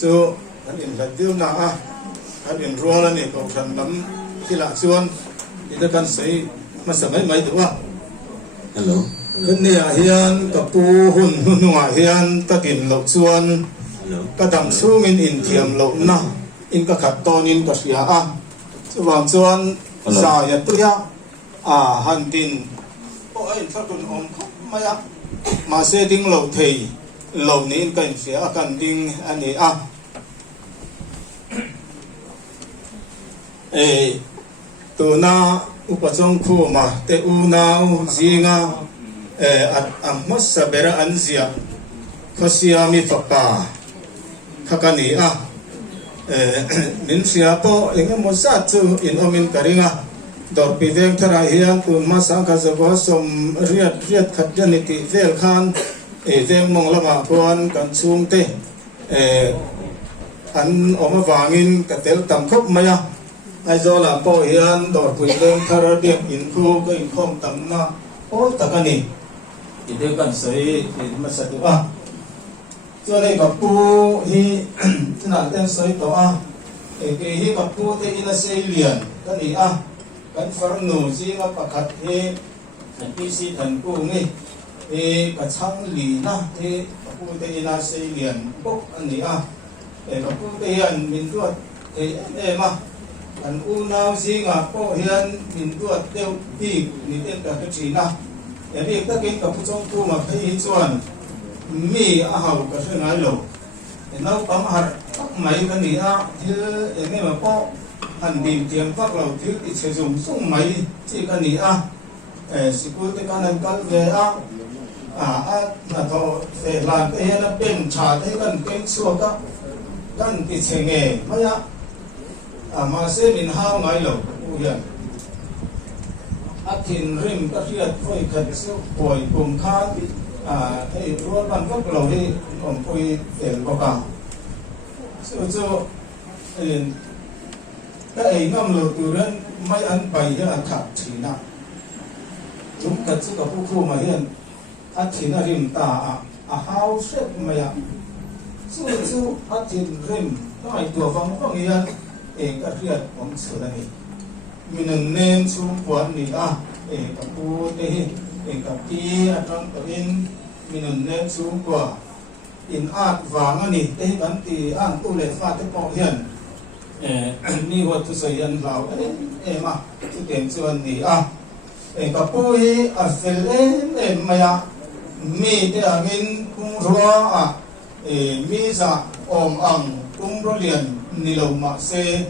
Chú anh in là tiêu na anh in rùa là nè còn phần lắm khi lạ chuan thì ta cần xây mà sợ mấy đúng không? Hello. Cái này hiền tập pu hun ngoài hiền takin lộc chuan cái đằng xuống in thiềm lộc na in cái khát ton in cái gì chú vàng chuan sao vậy tôi ya hành tin ôi phát tuần ôm khóc mày mà xe đinh lộc thì lộc này in cái gì cần đinh anh ấy từ na upachong khu mà te u na zinga mất sa bera anzia khosia mi papa khakani min sia po inga mo sa chu in omin karinga dor pi veng thara hian tu ma sang ka zawa som riat khat jani ti vel khan veng mong lama pon kan chung te an oma wangin ka tel tam khop maya ai do là po hian dor pui veng thara điểm in khu ko in khom tam na o takani ide kan sei in ma sa tu cho nên gặp pu hi na ten soi to cái hi gặp pu te in a sei lian kan ni kan far nu ji nga pakhat he kan pi si tan pu ni ka chang li na te pu te in a sei lian pok ani gặp pu te hian min tuat ma an u nau ji nga po hian min tuat teu pi ni ten ka chi na bi ta ken ka pu chong pu ma phei chuan mi hau ka se ngai lo nau pam har mai ka ni thil enge ma po an dim tiam phak lo thil ti che zum sung mai chi ka ni sikul te kan an kal ve na to se lan te na pen cha te kan ken suwa ka kan ti che nge maya ma se min hau ngai lo u yan akin rim ka riat phoi khat su poi kum khan thì ruột ban gốc lầu đi còn quay tiền có cả số cái ấy ngâm lửa từ đến mấy ăn bày cho là khát chỉ nặng chúng thật sự có khu mà hiện ăn chỉ là rim ta hao xếp mà ya số ăn chỉ rim nó hay tuổi vắng vắng hiện cái riêng ông sửa này mình nên xuống quán đi cái khu đây cái kia trong cái in mình nên xuống qua in art vàng anh te kan ti an tu le fa te po hian ni wat tu sai an lau mà tu tem chuan ni ka pu hi sel maya mi te angin kum ro mi za om ang kum ro lian ni lo ma se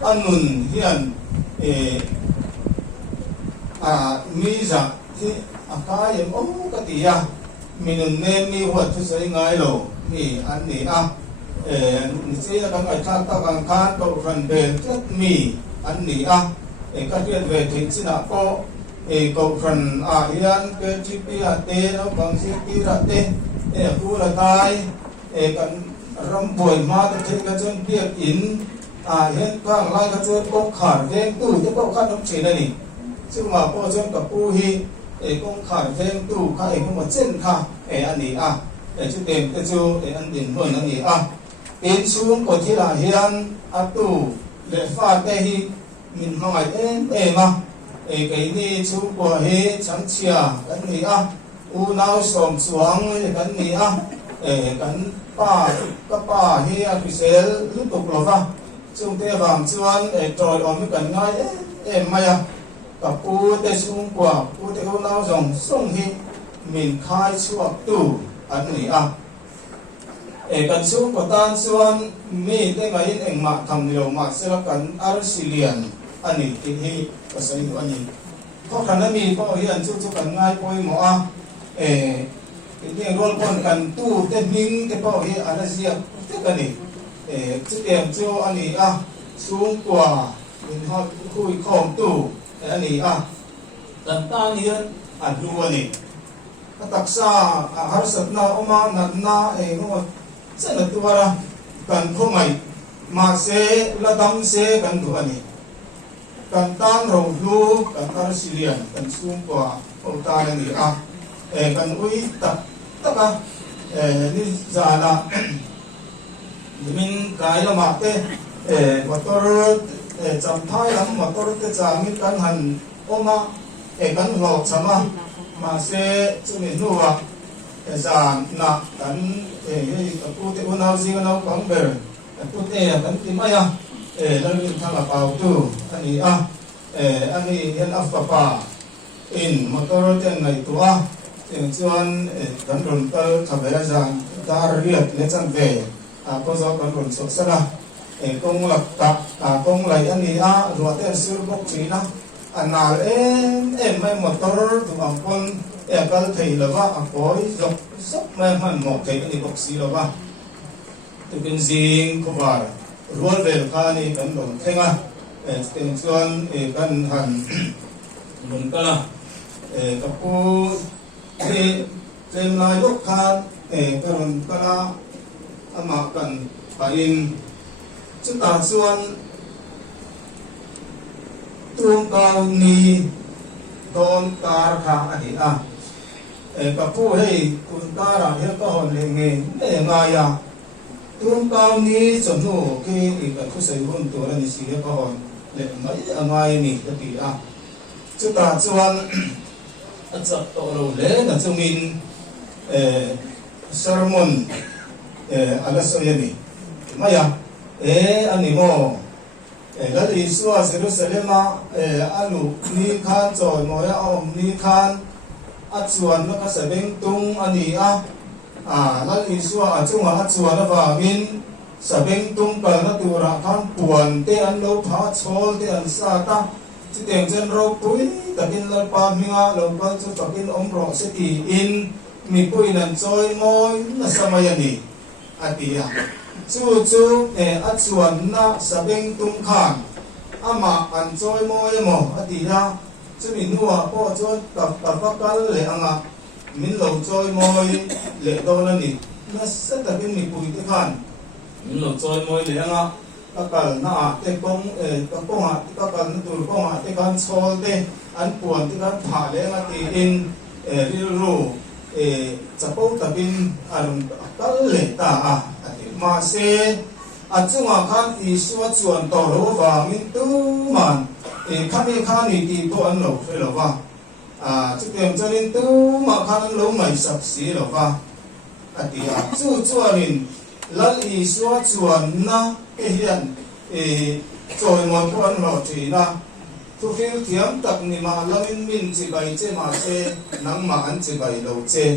anun hian mi za thì cái em ôm cái gì mình nên mi hoạt thu sai ngay lo mi anh ni chỉ là cái khác ta càng khác cầu phần bền chất mi anh ni cái chuyện về thì chỉ là có cầu phần hiền cái chi phí tê nó bằng chi phí tê khu là tai cái rong bồi ma thì cái chuyện việc in hiện càng lại cái chuyện công khởi về tu cái công khởi nó chỉ là gì chứ mà có chuyện cả pu hi công khởi thêm tu khai cũng một chân kha anh đi chú tìm cái chú anh tìm luôn anh đi tiến xuống có chỉ là hiền tu để pha tê hi mình hỏi mà cái ni chú của he chẳng chia cái ni u nao som chuang cái ni cái các ba he official lúc tục lo va chúng ta vào chuan trôi om cái ngay em mày các cô để xuống quả cô để u nao dòng sông he mình khai chuộc tu anh ni kan xuống của tan xuân mi đây ngày in anh mạ thầm nhiều mạ sẽ là kan arsilian anh ấy thì có sai của anh ấy có khả năng mi có hiện chú kan ngay coi mỏ cái role con kan tu tên mình cái bao hiện anh ấy cái cái này chú điểm cho anh ấy xuống quả mình họ khui khom tu anh ấy dan tan hiện anh luôn này tak sa harsat na oma na ngô sẽ là tua ra cần không mày mà sẽ là đâm sẽ cần đủ anh cần tan rồng lu cần tan Syrian cần xuống qua ông ta này cần uy tập tất cả đi ra là mình cái là mà thế mà tôi chăm thay lắm mà tôi thế chăm mình cần hành ôm cần lọt chăm mà sẽ cho mình nuôi giàn nặng cần cô te unau gì unau quang ber cô te cần tìm ai lần mình thằng là bảo tu anh hiện afapa in motor ten này tua chuan cần run tơ thằng bé giàn ta riết lên chân về có do cần run sốt sana công lập tập công lại anh ruột ten sưu bốc chỉ na anh nào em mấy motor tụi ông con cái thầy là va cối dọc sắp mấy hắn một thầy cái bốc xí là va từ cái gì cũng vào ruột về pha này cần đồng thanh tiền xuân cần hẳn mình có là các cô thì trên nói lúc khan cần có là mà cần phải in chúng ta xuân tuông cao ni tôn tar kha các cô hay kun ta ra hiện có hồn lệ nghề ngay tuông cao ni chuẩn nô cái các cô xây hôn tổ là gì có hồn lệ mấy ngay nè cái gì chúng ta chuan chặt tổ lô lệ là chúng mình sermon alasoyani mày anh em là đi xua Jerusalem alu ni khan rồi mọi ni khan chuan nó có sẽ bên tung anh là đi xua chung chuan nó vào min sẽ bên tung cả nó tu ra khan buồn te anh lâu phá chol te anh sa ta chỉ tiền chân rau bụi ta kinh là pa minga lâu pa cho ta kinh ông rọ sẽ đi in mi bụi nằm trôi ngôi nó sao mày nhỉ chú chuan na sabeng tung khan ama an choi moi mo atia chu min nuwa po cho tập kal le anga min lo choi moi le do na ni na sa ta bin mi pui te khan min lo choi moi le anga kakal na te kong kakal na tur kong te kan chol te an puan te kan pha le nga ti in ril ru chapo ta bin an kal le ta mà sẽ chung khan thì xua chuan tổ lô và mình tu man khan thì bộ anh lô phải lô va chút tiền cho nên tu mà khan lô mày sập xí lô va thì chuan nên lal xua chuan na cái hiện rồi một bộ anh lô thì na tu phiêu thiam tập ni mà lamin min chỉ bày chế mà sẽ nắng mà anh chỉ bày lô chế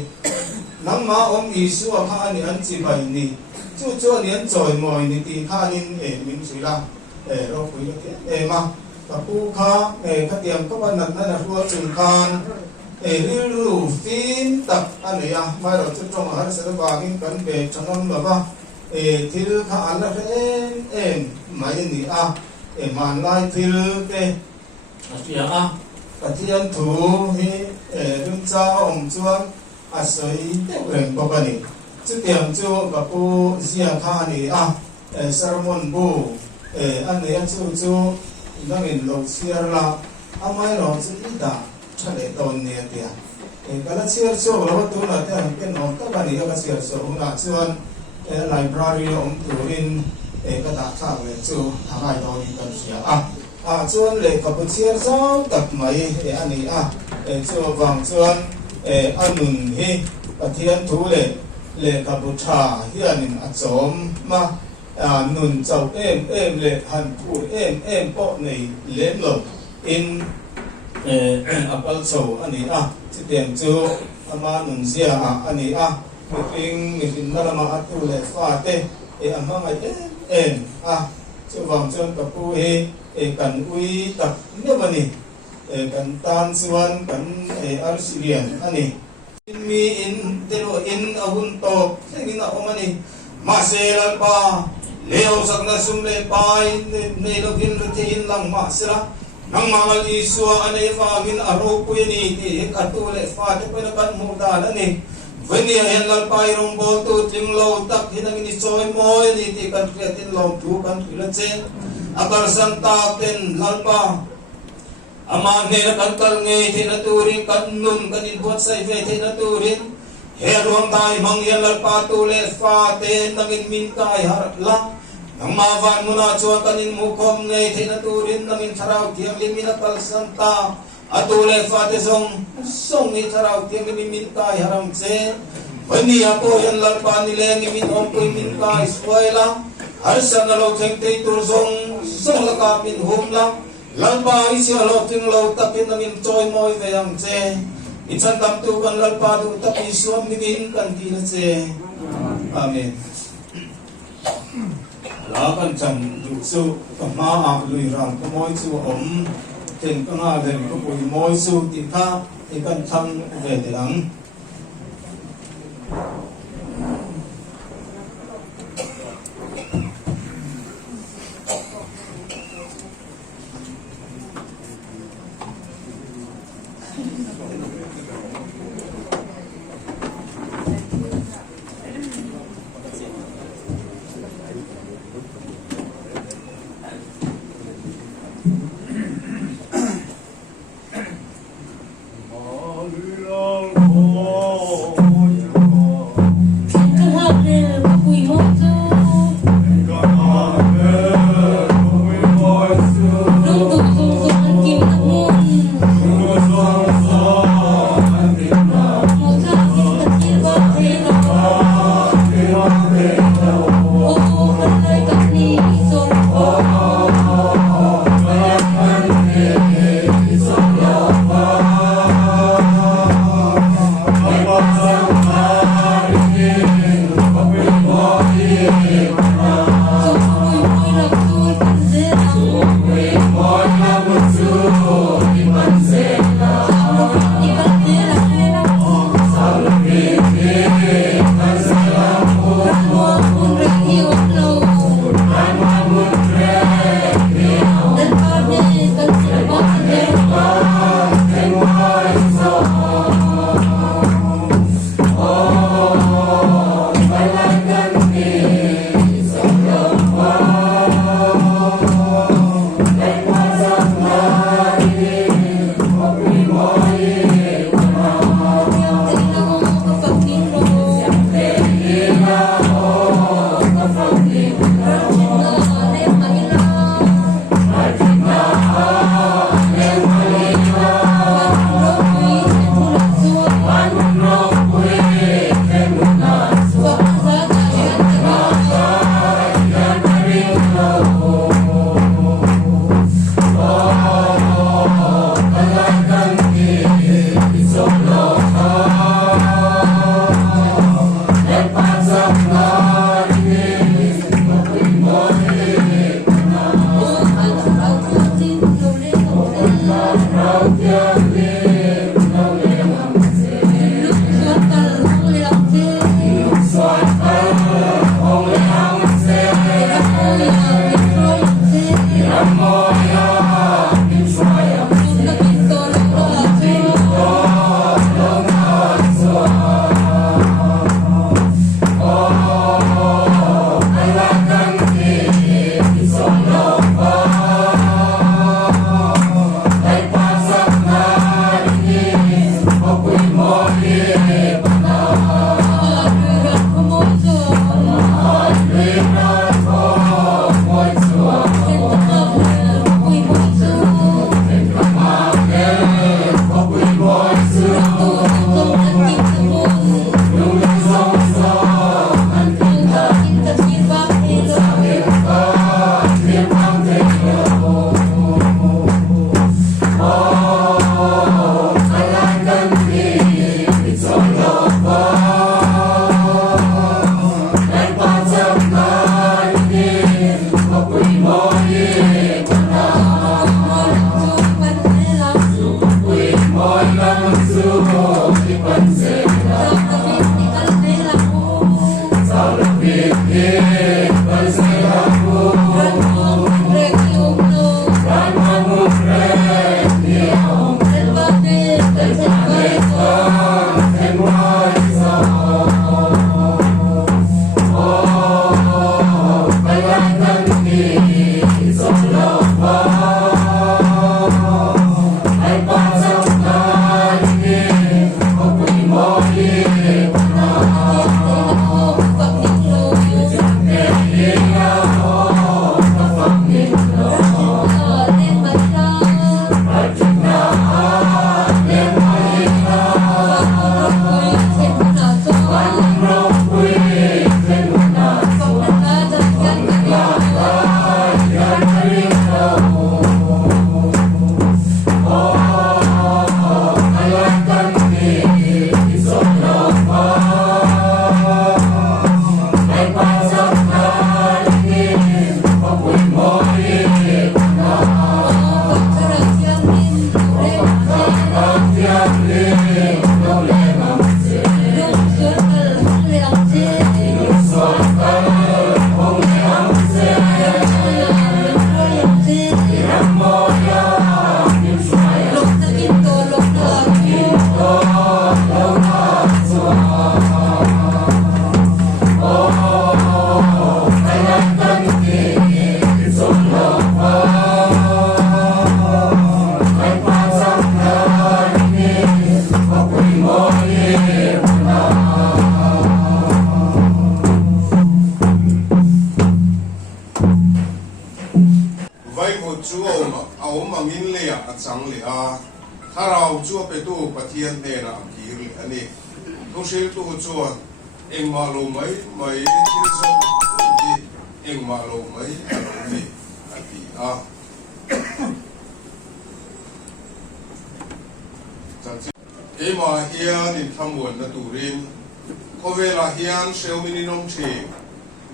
nắng mà ông xua khan thì anh chỉ bày ni chú niên rồi mọi những tí kha nên mình suy là rồi quý cái mà và cô kha các tiệm các bạn nằm là vua trường khan lưu phim tập anh ấy mai đầu trong hắn sẽ vào những vấn đề trong năm mà va thì kha anh là em mấy gì mà lại thì cái chuyện cái thiên thủ thì đương cháu ông chuan sấy tiền bao cái này chú tiệm chú gặp cô Zia Kha này sermon bu anh ấy chú đang in lộc chia là mai lo chú ít đã trả lời tôn nè tiệt cái là chia số là tôi là cái nó các bạn ấy cái chia số là chuan library ông tu in cái đặt khác về chú hàng ngày đó đi cần chia chuan le kapuchiar zau tak mai ani chu wang chuan anun hi pathian thu le kaputha hianin achom ma nun chau em le han thu em po nei lem lo in apal chau ani chi tiang chu ama nun sia ani ping min nalama atu le fa te amang ai em chu wang chuan kapu hi kan ui tak nevani kan tan chuan kan arsirian ani mi in telo in ahun to thengin a omani ma selal pa leo sakna sumle pai nei login rutin lang ma sira nang mangal iswa anei fagin aro puini ti katule fa te pena kan mudal ani venia helal pai rong bol tu tinglo tak hinang ni soy moy ni ti kan kreatin lo tu kan ilachen akar santa ten lalpa ama ne kan kal nge te na turin kan nun kan in bot sai ve te na turin herom dai mang helal pa tu le fa te nangin min kai har la nang mavan mo na chuan kan in mukhom nge te na turin nangin tharau tiang limina kal santa atule fa te song ni tharau tiang limin kai haram che vani apo helal pa ni le ni min om ko min kai spoila har san lo theng te tur song la ka min hum la lalpa isi lo ting lo takin namin toy moy veyang che itsan tam tu kan lalpa du tapi suam ningin kan di na che amen la kan chan du su ma lui ram ko moy su om ten ka nga den ko poi moy su ti tha ti kan thang ve de ang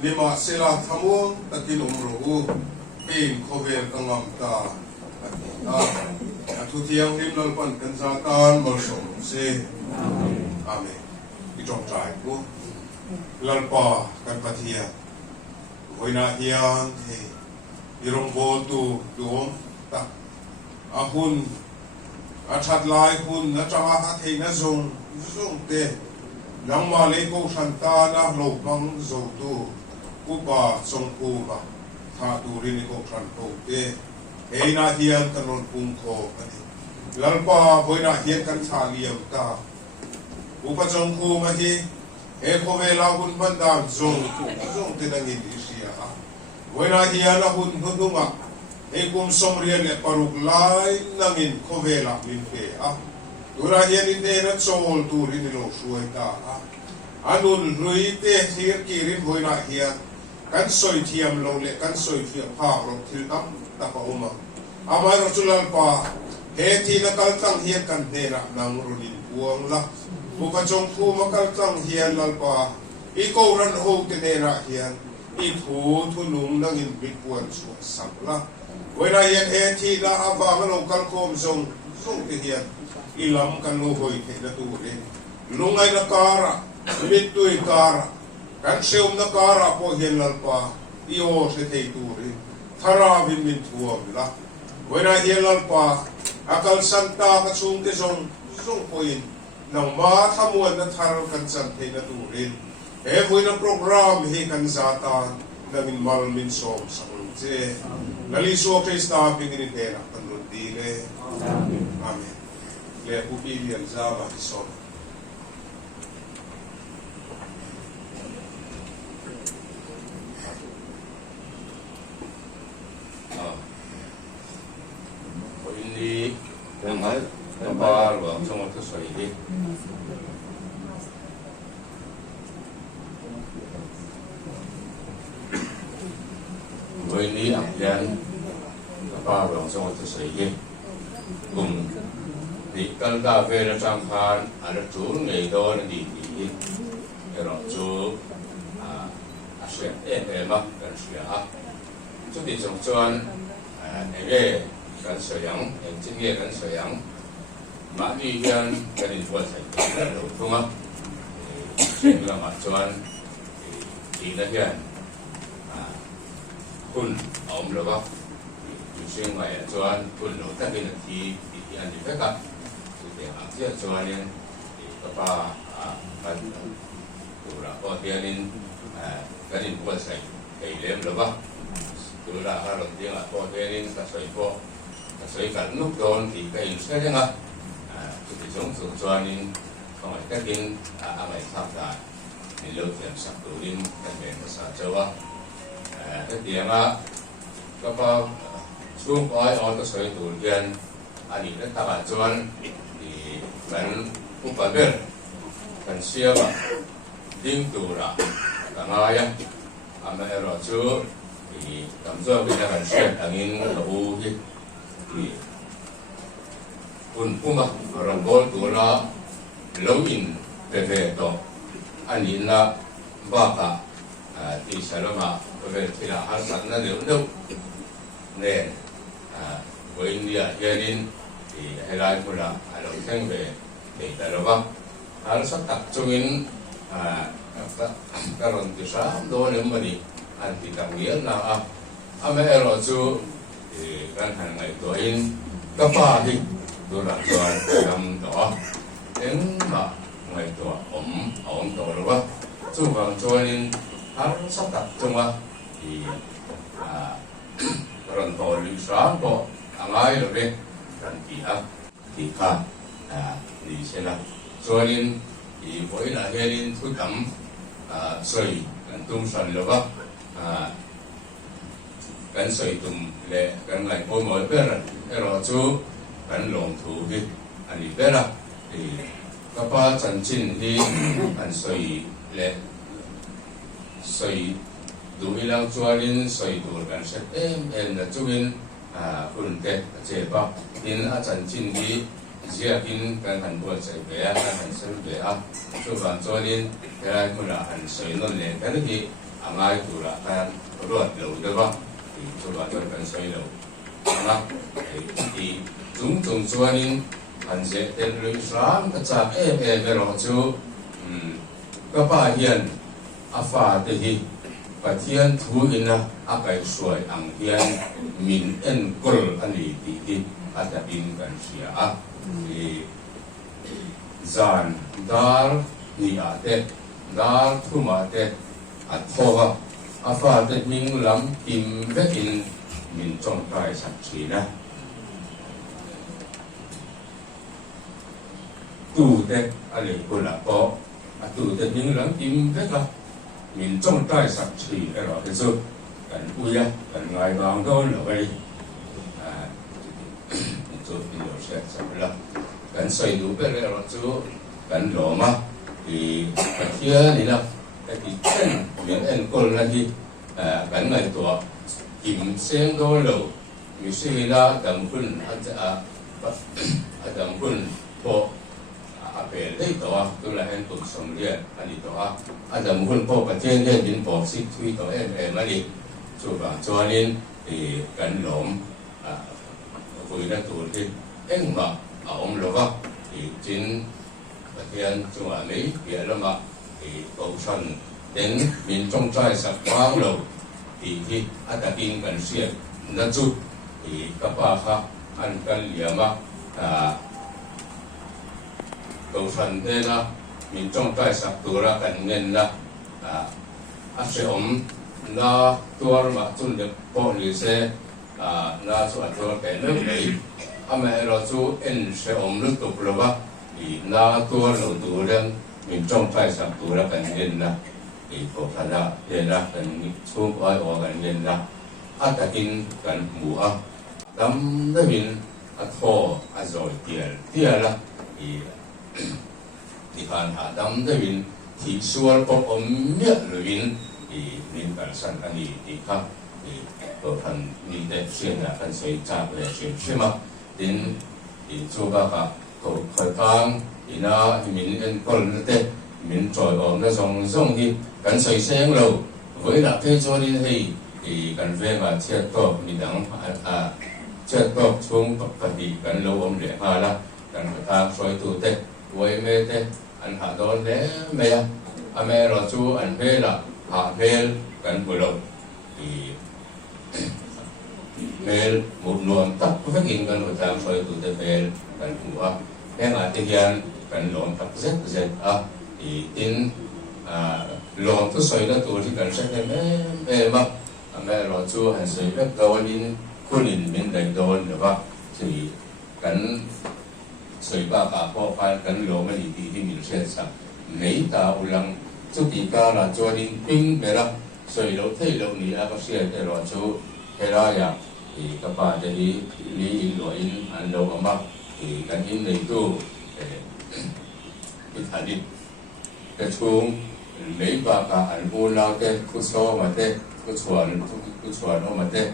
Lima sila thamu takin umru pin khover kangam ta atu tiang rim lal pan kan zatan malsom se amen itong trai ko lal pa kan patia hoina hian he irong bo tu duom ta ahun achat lai hun na chawa ha thei na zong te nang ma le ko santa na lo bang zo tu Kupa songku ba tha turin ko tran ko te eina hian kanon pung ko ani lalpa boina hian kan tha liam ta upa songku ma hi e ko vela hun bandam zong te dangin isia boina hian a hun hununga e kum somrian le paruk lai nangin ko vela min pe dura hian in de na chol turin lo suai ta anun rui te thir kirin boina hian kan soi thiam lo le kan soi thiam pha ro thil tam ta pa uma amai ro chulal pa he thi na kal tang hian kan ne ra nang runin buang la bu ka chong khu ma kal tang hian lal pa i ko ran ho te ne ra hian i thu thu nung nang in big puan chu sam la wena hian he thi la ava ma lo kal khom zong te hian i lam kan lo hoi the na tu le lungai na kara mit tui kara kan seum na kara po hian lalpa io se thei turi thara vin min thuam la wena hian lalpa akal santa ka chung te zong poin nang ma thamuan na thar kan chan thei na turin e voina program hi kan zata namin mal min som sakul che lali so krista pingin te na kan di le amen le pupi lian zaba so Quindi nel barba sono molto solidi. Quindi abbiamo nel barba sono molto solidi. Di calda vera champagne ada tur ngai do na di ero chu a shen ma kan sia chu di chung chuan nge kan soyang chính nghĩa kan soyang ma di hian kan in buat sai lo thunga sing la ma chuan di na hian คุณอมหรือว่าอยู่เชียงใหม่ชวนคุณหนูตั้งเป็นทีอันนี้ก็คือเดี๋ยวเที่ยวชวนเนี่ยก็ป้ามันตัวละพอเที่ยวนี้ก็นี่ก็ใส่ไก่เลี้ยงหรือว่าตัวละถ้าเราเที่ยวพอเที่ยวนี้ก็ใส่พอใส่กันลูกโดนที่ไก่ใช่ไหมคือที่ส่งชวนนี้ก็ไม่ก็กินอะไรทำได้ในเรื่องเกี่ยวกับตัวนี้เป็นภาษาเจ้าว่าcái tiếng có xuống coi ở sợi tủ tiền anh ấy ta bảo cho anh thì vẫn cũng phải biết cần xia mà đinh tủ là cả ngày á anh ấy rồi chứ thì cảm giác bây giờ cần xia anh ấy đủ thì cũng mà rồi gọi tủ là lâu in về đó anh ấy là ba cả thì sẽ là về thì là hai sản là nếu đâu nè với India gia đình thì hay là cũng là đầu tiên về để tại đó hai sản tập trung in các lần từ sáng đó nếu mà đi anh thì đặc biệt là anh ấy rồi chú thì các hàng ngày tuổi in các ba thì tôi làm cho anh làm đó đến mà ngày tuổi ổn tuổi rồi chú vào cho anh hai sản tập trung thì còn tổ lưu sáng bộ ai rồi đấy cần thì khác thì sẽ là cho nên thì với là nghe nên thức cấm sợi cần tung sần rồi đó cần sợi tung lệ cần ngày mỗi mỗi bên là cái đó chú cần lồng thủ đi anh đi bên là thì các ba chân chín thì cần sợi lệ sợi đủ ilang chuanin soi dur kan set em na chuin kun te che ba in a chan chin hi zia in kan han bol sai be a kan han sel be a chu ban chuanin kai mula an soi non le kan hi angai tu la kan ruat lo de ba chu ban chuan kan soi lo na thì chúng chuanin an se ten lu sam ka cha em ro chu ka pa hian a fa te hi và thiên thu in là cái suy ang hiền min en kol anh đi ở tại bên gần xia thì zan dar ni ate dar thu ma te thova pha te mình làm im vẽ in min trong cái sắc chỉ na tu te anh cô là có tu te mình làm im vẽ là mình trong tay sạch chỉ cái đó cái số cần vui á cần ngày vàng đó là vậy chỗ thì nó sẽ sạch là cần xây đủ cái đó chỗ cần lỗ mà thì cái kia thì là cái chân miếng ăn cồn là gì cần ngày tuổi kiếm xem đó lâu mình suy ra đầm phun đầm phun bộ về đây đó tôi là em cũng sống liền anh đi đó anh làm quân bộ và thiên nhiên biến bộ xích thuy đó em anh đi cho nên thì cắn lốm vui ra tuổi thì em mà ông lo thì chính và thiên chúng ta mấy kia là mà thì cầu sân đến miền trong trai sạch quang lâu thì anh ta tin cần xuyên nó chút thì các bà khác anh cần liệm cầu phần thế là mình trong tay sạc tù ra cần nên là sẽ ổn là tua mà chun được bộ lì xe là số tua cái nước đấy mẹ rồi chú em sẽ ổn nước tục rồi ba thì là tua đầu tù lên mình trong tay sạc tù ra cần nên là thì cầu phần là thế là cần xuống coi ở cần nên là ta tin cần mùa đâm đấy mình thò rồi tiền là thì phản hạ đâm tới mình thì xuân có ấm miết rồi mình bản thân anh thì khác thì ở phần mình để xuyên là phần xây chạm để xuyên mà đến thì cho ba cả tổ khởi phang thì nó mình ăn con nó tê mình trồi ổn nó rong thì cần xây sáng lâu với là cái cho đi thì cần về mà thiết tổ mình đắng thiết tổ xuống thì cần lâu ổn để hà là cần phải phang xoay tụ tê với mê tê anh hạ đón lẽ mẹ mẹ rồi chú anh phê là hạ phê cần vừa lâu thì mel một luồng tắc với kinh gần một trăm soi tụ tế mel gần của em ở tiền giang gần luồng tắc rất thì tin luồng tu soi đó tụ thì gần sẽ mel mà mel lo chú hành soi các câu in kunin bên đại đồn được không thì gần soi ba cả po phải gần luồng mà đi mình sẽ sang mấy ta ulang chút đi cả là cho đi pin về đó soi lâu thấy lâu ní áp sẽ để lo chú hay là ya thì các bạn jadi li lo in an lo ama thì gần in này tu cái hadith cái chung lấy ba cả an u lao te ku so mà te ku chuan mà te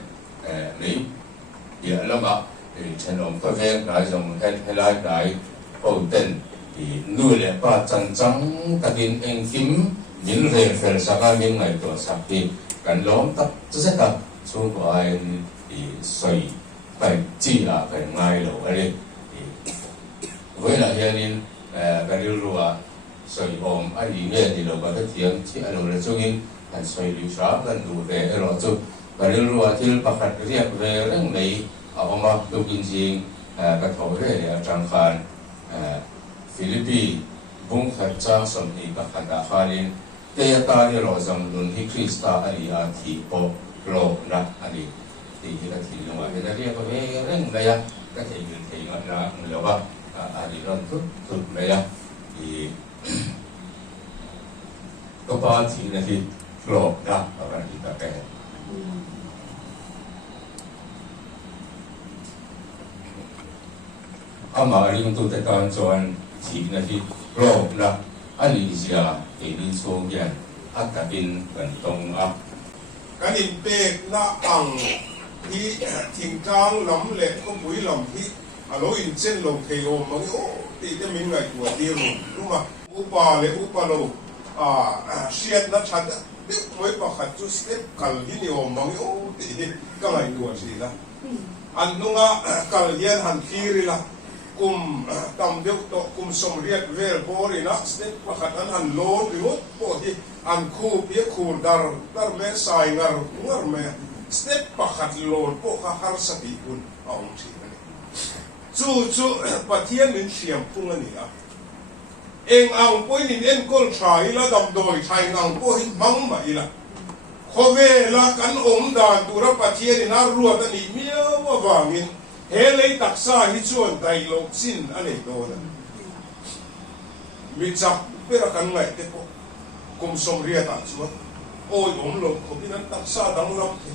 lấy địa lắm ạ thì chân ông có vẻ cái dòng hay lại cái hậu tên thì nuôi lại ba chân trắng ta tin anh kim những về phần sáng ngày những ngày tuổi sắp thì gần lóm tắt rất là xuống của ai thì xoay phải chỉ là phải ngay đầu ở đây thì với lại hiện nên cái điều rồi xoay ôm ai đi nghe thì đầu có cái tiếng chỉ ở đầu là chung in anh xoay lưu sáng gần đủ về rồi chung cái điều rồi thì bắt đầu riêng về những này ở mà lúc in gì cái thổ đấy trang phan Philippines bung khát cha sầm thì các khán giả phan cái ta đi rồi rằng luôn hi Krista anh ấy thì po lo na anh ấy thì cái thì nó mà cái đấy có vẻ rất là ya cái thì ngọn ra nhiều ba anh ấy rất tốt này ya thì có ba thì là thì lo na ở đây ta cái mà anh dùng tôi tại chọn thì là thì lo na anh ấy giờ thì đi xuống gian ắt cả bên gần tông áp cái nhìn bê na bằng thì thỉnh trang lắm lệ có mũi lắm thì lối in trên lồng thầy ôm mà thì cái mình ngày của tiêu đúng không upa lệ upa lô xiết nó chặt biết mới bảo khát chút step cần hi nhiều mà thì cái ngày của gì đó anh nung cần yên hẳn khi là cùng tầm điệu to cùng sông riết về bò đi nát step bảo khát anh hẳn lô đi hốt bò đi anh khu biết khu dar mẹ sai ngar mẹ step bảo khát lô bò khá har sa bị un ông chỉ chú bắt thiên đến xiêm phung anh à em ang bôi nín em col trai là đầm đồi trai ngang bôi măng mà ila khó về là cắn ống đàn tu ra bắt thiên đến ar ruột anh miêu mà vangin he lấy đặc sa hi chuan tay lộc xin anh ấy đồ nè mi chặt bây giờ cắn ngày thế cô cùng sông riết à chú ôi ống lộc không biết anh đặc sa đắng lắm thì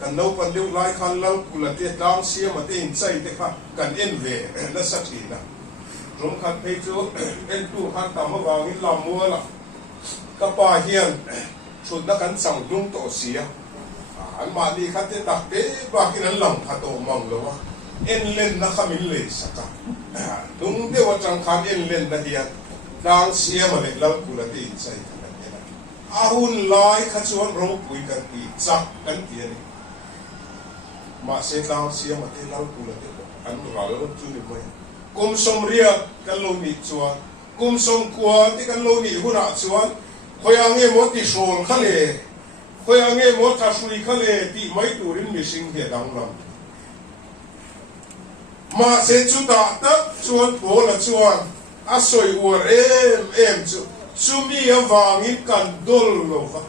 cần đâu cần điêu lai khăn lăng cụ là tiệt đang xia mà tên chạy thế khác cần em về nó sắp gì nè rong khăn thấy chú em tu khăn tắm mà vào cái làm mua là các bà hiền chuột nó cắn sòng đúng tổ xía anh mà đi khăn tên đặc tế và cái nó lòng khát tổ mong rồi em lên nó khăm in lệ sắc đúng thế mà chẳng khăn em lên là hiền đang xia mà lại lăng cụ là tên chạy ahun lai khát chuan rong bụi cần bị chắc cần tiền mà sẽ đang xia mà tên lăng cụ là tên anh vào đó chú đi mấy kum som riat kan lo ni chuan kum som kwa ti kan lo ni huna chuan khoi ange mo ti sol khale khoi ange mo tha sui khale ti mai turin mi sing he dang lam ma se chu ta ta chuan po la chuan a soi ur em chu mi awangin kan dol lo va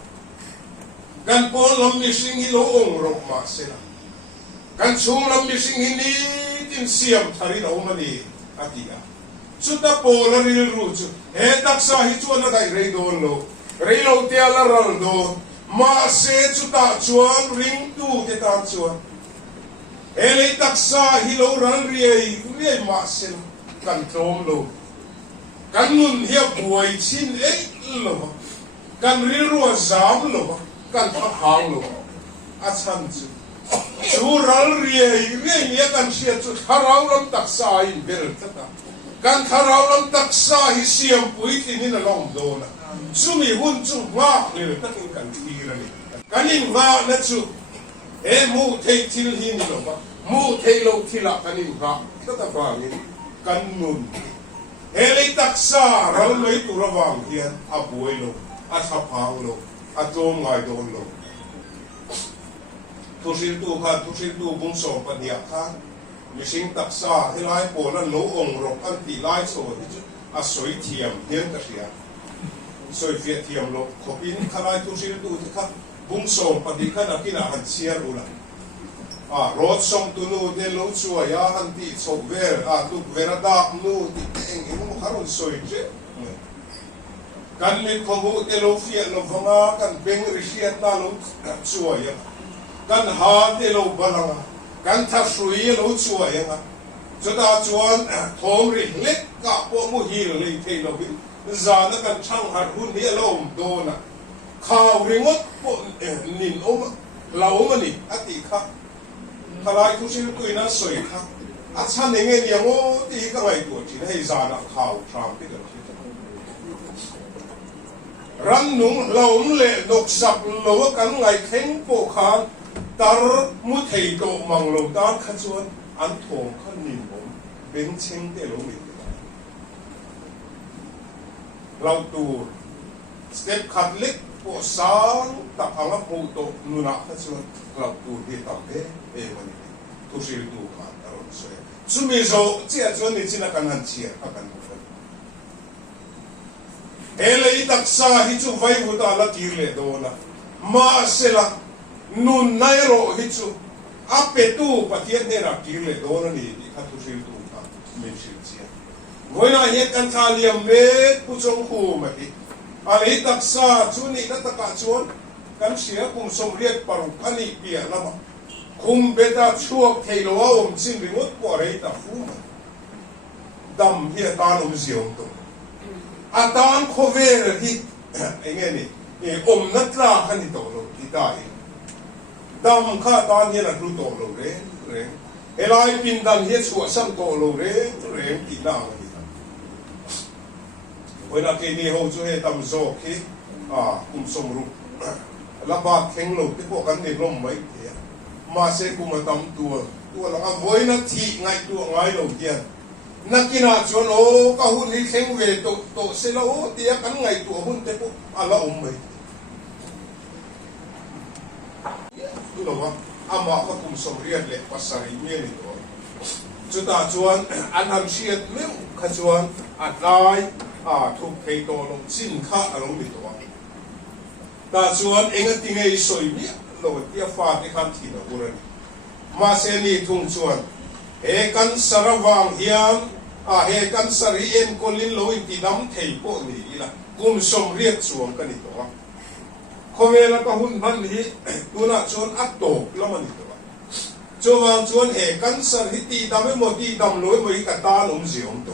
kan po lam mi sing hi lo ong ro ma se la kan chum lam mi sing hi ni tin siam thari lo mani atia chuta pola ril ru chu he taksa hi chuan na dai rei don lo rei lo te ala ral do ma se chuta chuan ring tu te ta chuan he le taksa hi lo ral riai ma se kan tom lo kan nun hi buai chin lo kan ril ru zam lo kan tha hang lo a chan chu chú rал riêng kan xia chú tharau lam taksa in bel tata kan tharau lam taksa hi siam pui tin in long do na chú mi hun chú nga le takin kan thi ra ni kan in nga na chú e mu thei thil hi ni lo ba mu thei lo thila kan in nga tata fa ni kan nun e le taksa ral loi tu rawang hian a buai lo a thapang lo a tom ngai don lo thu sil tu bung som pa nia kha mishing taksa hilai polan lo ong rok an ti lai so a soi thiam hian ka ria soi fiat thiam lo khopin khalai thu sil tu kha bung som pa di khan akina han chiar ula rod som tu nu de lo chua ya han ti chok ver tu vera da nu ti eng eng kharon soi je kan mi khomu te lo fiat lo vanga kan beng risiat na lo chua ya kan ha te lo balanga kan tha sui lo chua ya nga chuta chuan thom ri lek ka po mu hi le thei lo bin za na kan chang har hun ni lo do na khao ringot po nin om lao ma ni ati kha khalai thu sil tu na soi kha a chan ne nge niang o ti ka ngai tu chi hei za na khao tram pi da ran nung laum le nok sap lo kan ngai kheng po khan tar mu thei to mang lo ta kha chuan an thong khan nin bom ben cheng te lo mi lau tu step khat lek po sang ta anga po to nuna kha chuan lau tu hi tam e mani tu sil tu kha taron so chumi zo chia chuan ni china kan han chia ka kan ele taksa hi chu vai vuta la tirle dona ma sela nun nairo hi chu apetu patien ne ra tirle dona ni kha tu sil tu ka men sil chia voina he kan tha liam me pu chong khu ma hi ale taksa chu ni na taka chuan kan sia kum som riat paru ani pia lama kum beta chuak theilo a om chin ringot po rei ta fu ma dam hi ta nom ziom to atan khover hi engeni om natla khani to lo kitai dam kha tan hi la ru to lo re elai pin dan hi chu sam to lo re ki na ni oina ke ni ho chu he tam zo ki kum som ru la ba kheng lo te ko kan ni lom mai te ma se kum tam tu la voina thi ngai tu ngai lo kian nakina chuan o ka hun hi thleng ve to se lo tia kan ngai tu hun te po ala mai tu lo wa ama ka kum som riat le pasari me ni to chuta chuan an ham siat me kha chuan atlai thu thei to lo chin kha alo mi to ta chuan enga tingai soi mi lo tia fa ti khan thi na buran ma se ni thung chuan e kan sarawang hiam he kan sari en kolin lo ti dam thei po ni ila kum som riat chuang kan ni to khowela ka hun ban hi tuna chuan atto lamani to chuwang chuan he kan sar hi ti dam mo ti dam loi mo ka ta lom ziom to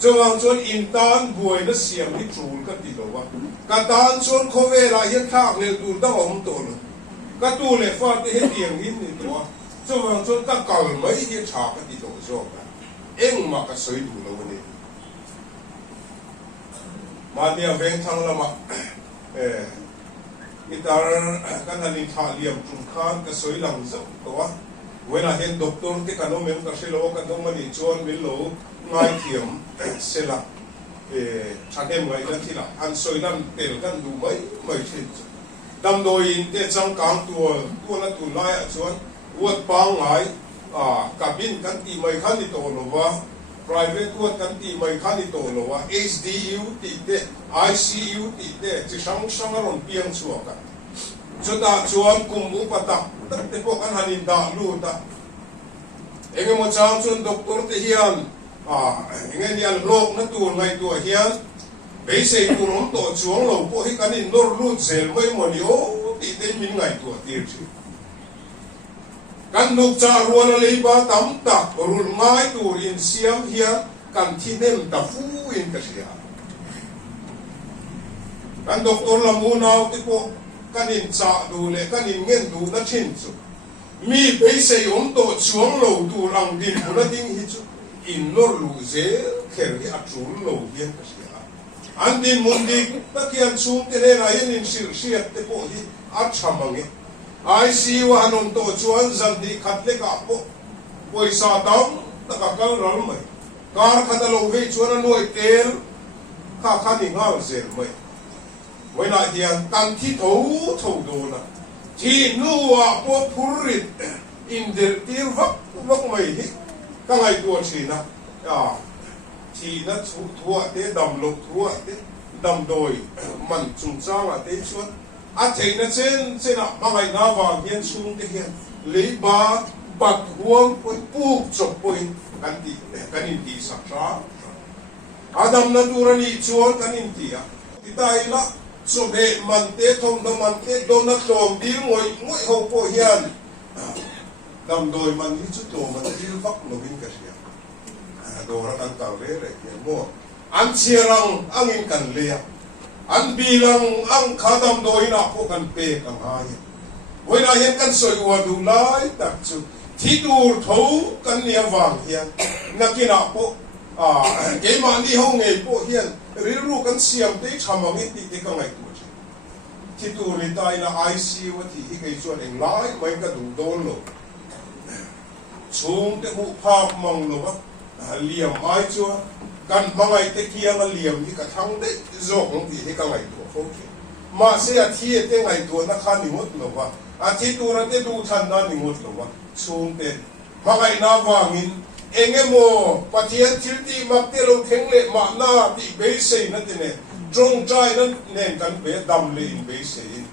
chuwang chuan in tan buai na siam ni chul ka ti lo wa ka tan chuan khowela hi thak le tur da om to lo ka tu le fa te he tiang in ni to chuwang chuan ka kal mai hi tha ka ti to zo eng ma ka soi du lo ni ma dia veng thang lama itar kan hanin tha liam chung khan ka soi lang zo to wa wena hen doctor te kanom mem ka selo ka dom mani chon mil lo ngai thiam sela thake mai la thila an soi nan tel kan du mai thin dam do in te chang kang tu na tu lai a chuan wat pa ngai cabin kan ti mai khan ni to lo wa private wat kan ti mai khan ni to lo wa HDU ti te ICU ti te chi sang ron piang chuak ka chuta chuan kumbu pata te po kan hanin da lu ta enge mo chang chun doctor te hian enge ni al lok na tu ngai tu hian be sei tu rom to chuang lo po hi kan in nor lu zel mai mo ni o ti te min ngai tu tir chi kan nuk cha ruan le ba tam ta rul ngai tu in siam hian kan thi nem ta fu in ka sia kan doctor lamu nau te po kan in cha du le kan in ngen du na chin chu mi be sei om to chuang lo tu rang din bu na ding hi chu in nor lu ze kher hi a chul lo hian ka sia an din mun di ta kian chung te le na yin in sir siat te po hi a chamangi ICU anon to chuan zan di khat le ka po poisa dam ta ka kal ral mai kar khata lo ve chuan noi tel kha ni ngal zel mai wena hian kan thi tho do na thì nuwa po phurit in der tir vak mai hi ka ngai tu china thì nó thua thế đầm lục thua thế đầm đồi mình trùng trang là thế chuột thấy nó trên là mà ngày nào vào hiện xuống thế hiện lấy ba bạc huông với buộc chụp với cái gì sạch ra Adam na tura ni chuột cái gì thì đây là số hệ mình thế thông đồng mình thế đôn nó trộm đi ngồi hậu po hiện đầm đồi mình đi chút trộm mình đi vắt nó vinh cái gì đồ ra kan kal le re ke mo an chirang angin kan le an bilang ang khadam doina ko kan pe kan hai voina yen kan soi wa du lai tak chu thi tur tho kan nia wang hian nakina po ke ma ni ho nge po hian ril ru kan siam te chamang ti te ka ngai tu thi tur ni tai na IC wa thi hi ke chuan eng lai mai ka du don lo chung te hu phap mang lo ba liam ai chua kan mangai te kia ma liam ni ka thang de zo hong ti he ka ngai tu ho ki ma se a thi te ngai tu na kha ni mot lo wa a thi tu ra te tu than na ni mot lo wa chung te mangai na wangin enge mo pathian thil ti mak te lo theng le ma na ti be se na te ne trong trai na nen kan be dam le in be se in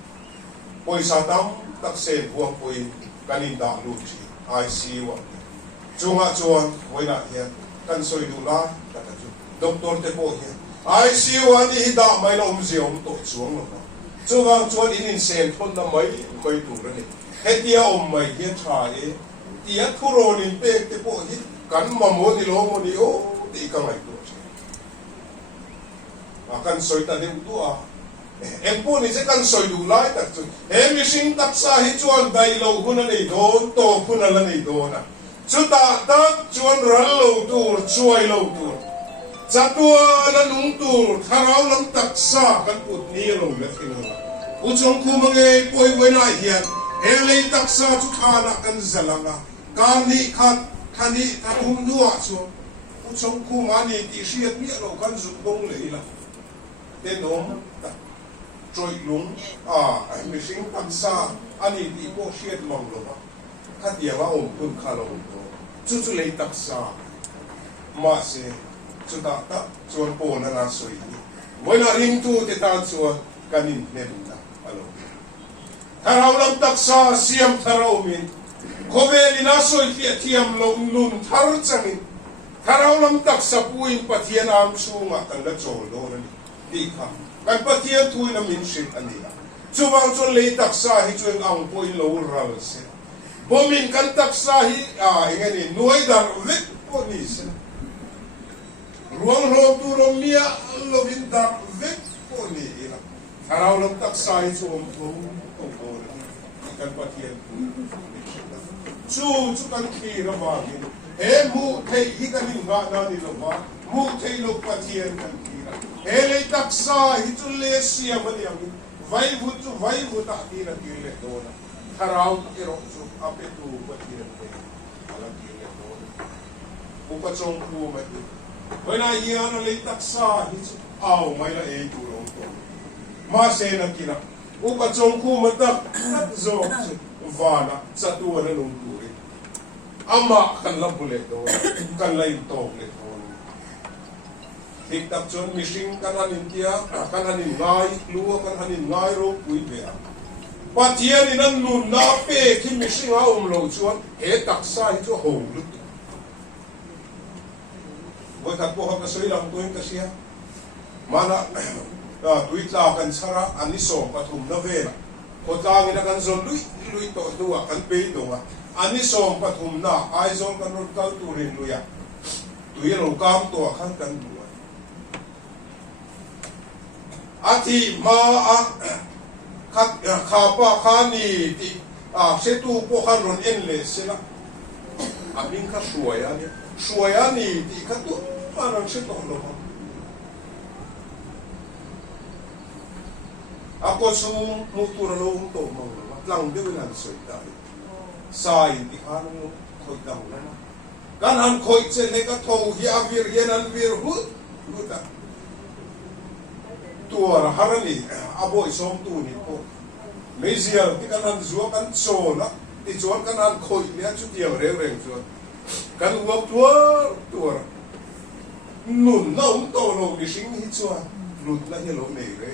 poi sa dam tak se buang poi kanin da lu chi I see wa chunga chuan voina hian kan soi du la ta chu doctor te po hian I see wa ni da mai lo ziom to chuang lo chuang chuan in sen thon na mai tu ra ni hetia mai hian tha e tia thuro nin pe te po hi kan ma mo ni lo mo ni o ti ka mai tu kan soi ta dem tu em po ni se kan soi du lai ta chu he mi sing tak sa hi chuan dai lo hun nei don to phun la nei don na chú ta chuan ral lâu tur chuai lâu tur chatua na nung tur tharau lam tak sa kan put ni lo le thina u chong khu mangai poi voina hian ele tak sa chu thana kan zalanga kan ni khat thani thum nuwa chu u chong khu mani ti riat mi lo kan zu dong le la te nom ta troi lung mi sing tak sa ani ti ko riat mong lo ba khát dia ma pun kha lo chu lấy tak sa ma se chu ta chuan po na na soi ni voina ring tu te ta chuan kanin ne du ta alo tharau lam tak sa siam tharau min khoveli na soi ti thiam lo lun thar changin tharau lam tak sa puin pathian am chunga kan la chol do na ni kha kan pathian thui na min shit ani la chuwang chon le tak sa hi chuan ang poi lo ral se bomin kan tak sa hi ingani nuai dar vek po ni se ruang ro tu ro mia lovin dar vek po ni ila tharau lam tak sa hi chom po ko kan pathian chu kan khi ra wa ni he mu thei hi kan ni nga na ni lo wa mu thei lo pathian kan khi ra he le tak sa hi chu le sia ma ni am vai vu ta ti ra ti le do na tharau ki ro chu ape tu pathian pe ala ti le do u pa chong ku ma ti voina hian le tak sa hi chu au mai la e tu ro to ma se na ki na u pa chong ku ma ta zo va na sa tu na lung tu ri ama kan la bule do kan la to le do tik tak chon mishing kan hanin tia kan hanin ngai lu kan hanin ngai ro pui be pathian in an nun na pe khi mishing a lo chuan he tak sa hi chu ho lu voi khat po ha soi lam tuin ka sia mana tuitla kan chara ani som pathum na ve ko tang ina kan zon lui to duwa kan pe do wa ani som pathum na ai zon kan ro kal tu rin lu ya tu ye lo kam to khan kan du ati ma kha pa khani ti se tu po khan ron en le sela abin kha shuaya ni ti kha tu parang se to lo ako su mutura lo to mo lang de lan soi ta sai ti khan khoi dang na kan han khoi chen ne ka tho hi avir yen an vir hu ta tuar harani aboi som tu ni po mấy giờ cái căn ăn chúa căn trồn á thì chúa căn ăn khôi nhá chút tiền rêu rèn chúa căn uống chúa nụn nó ống tổ lồng đi sinh hít chúa lụt nó như lỗ này đấy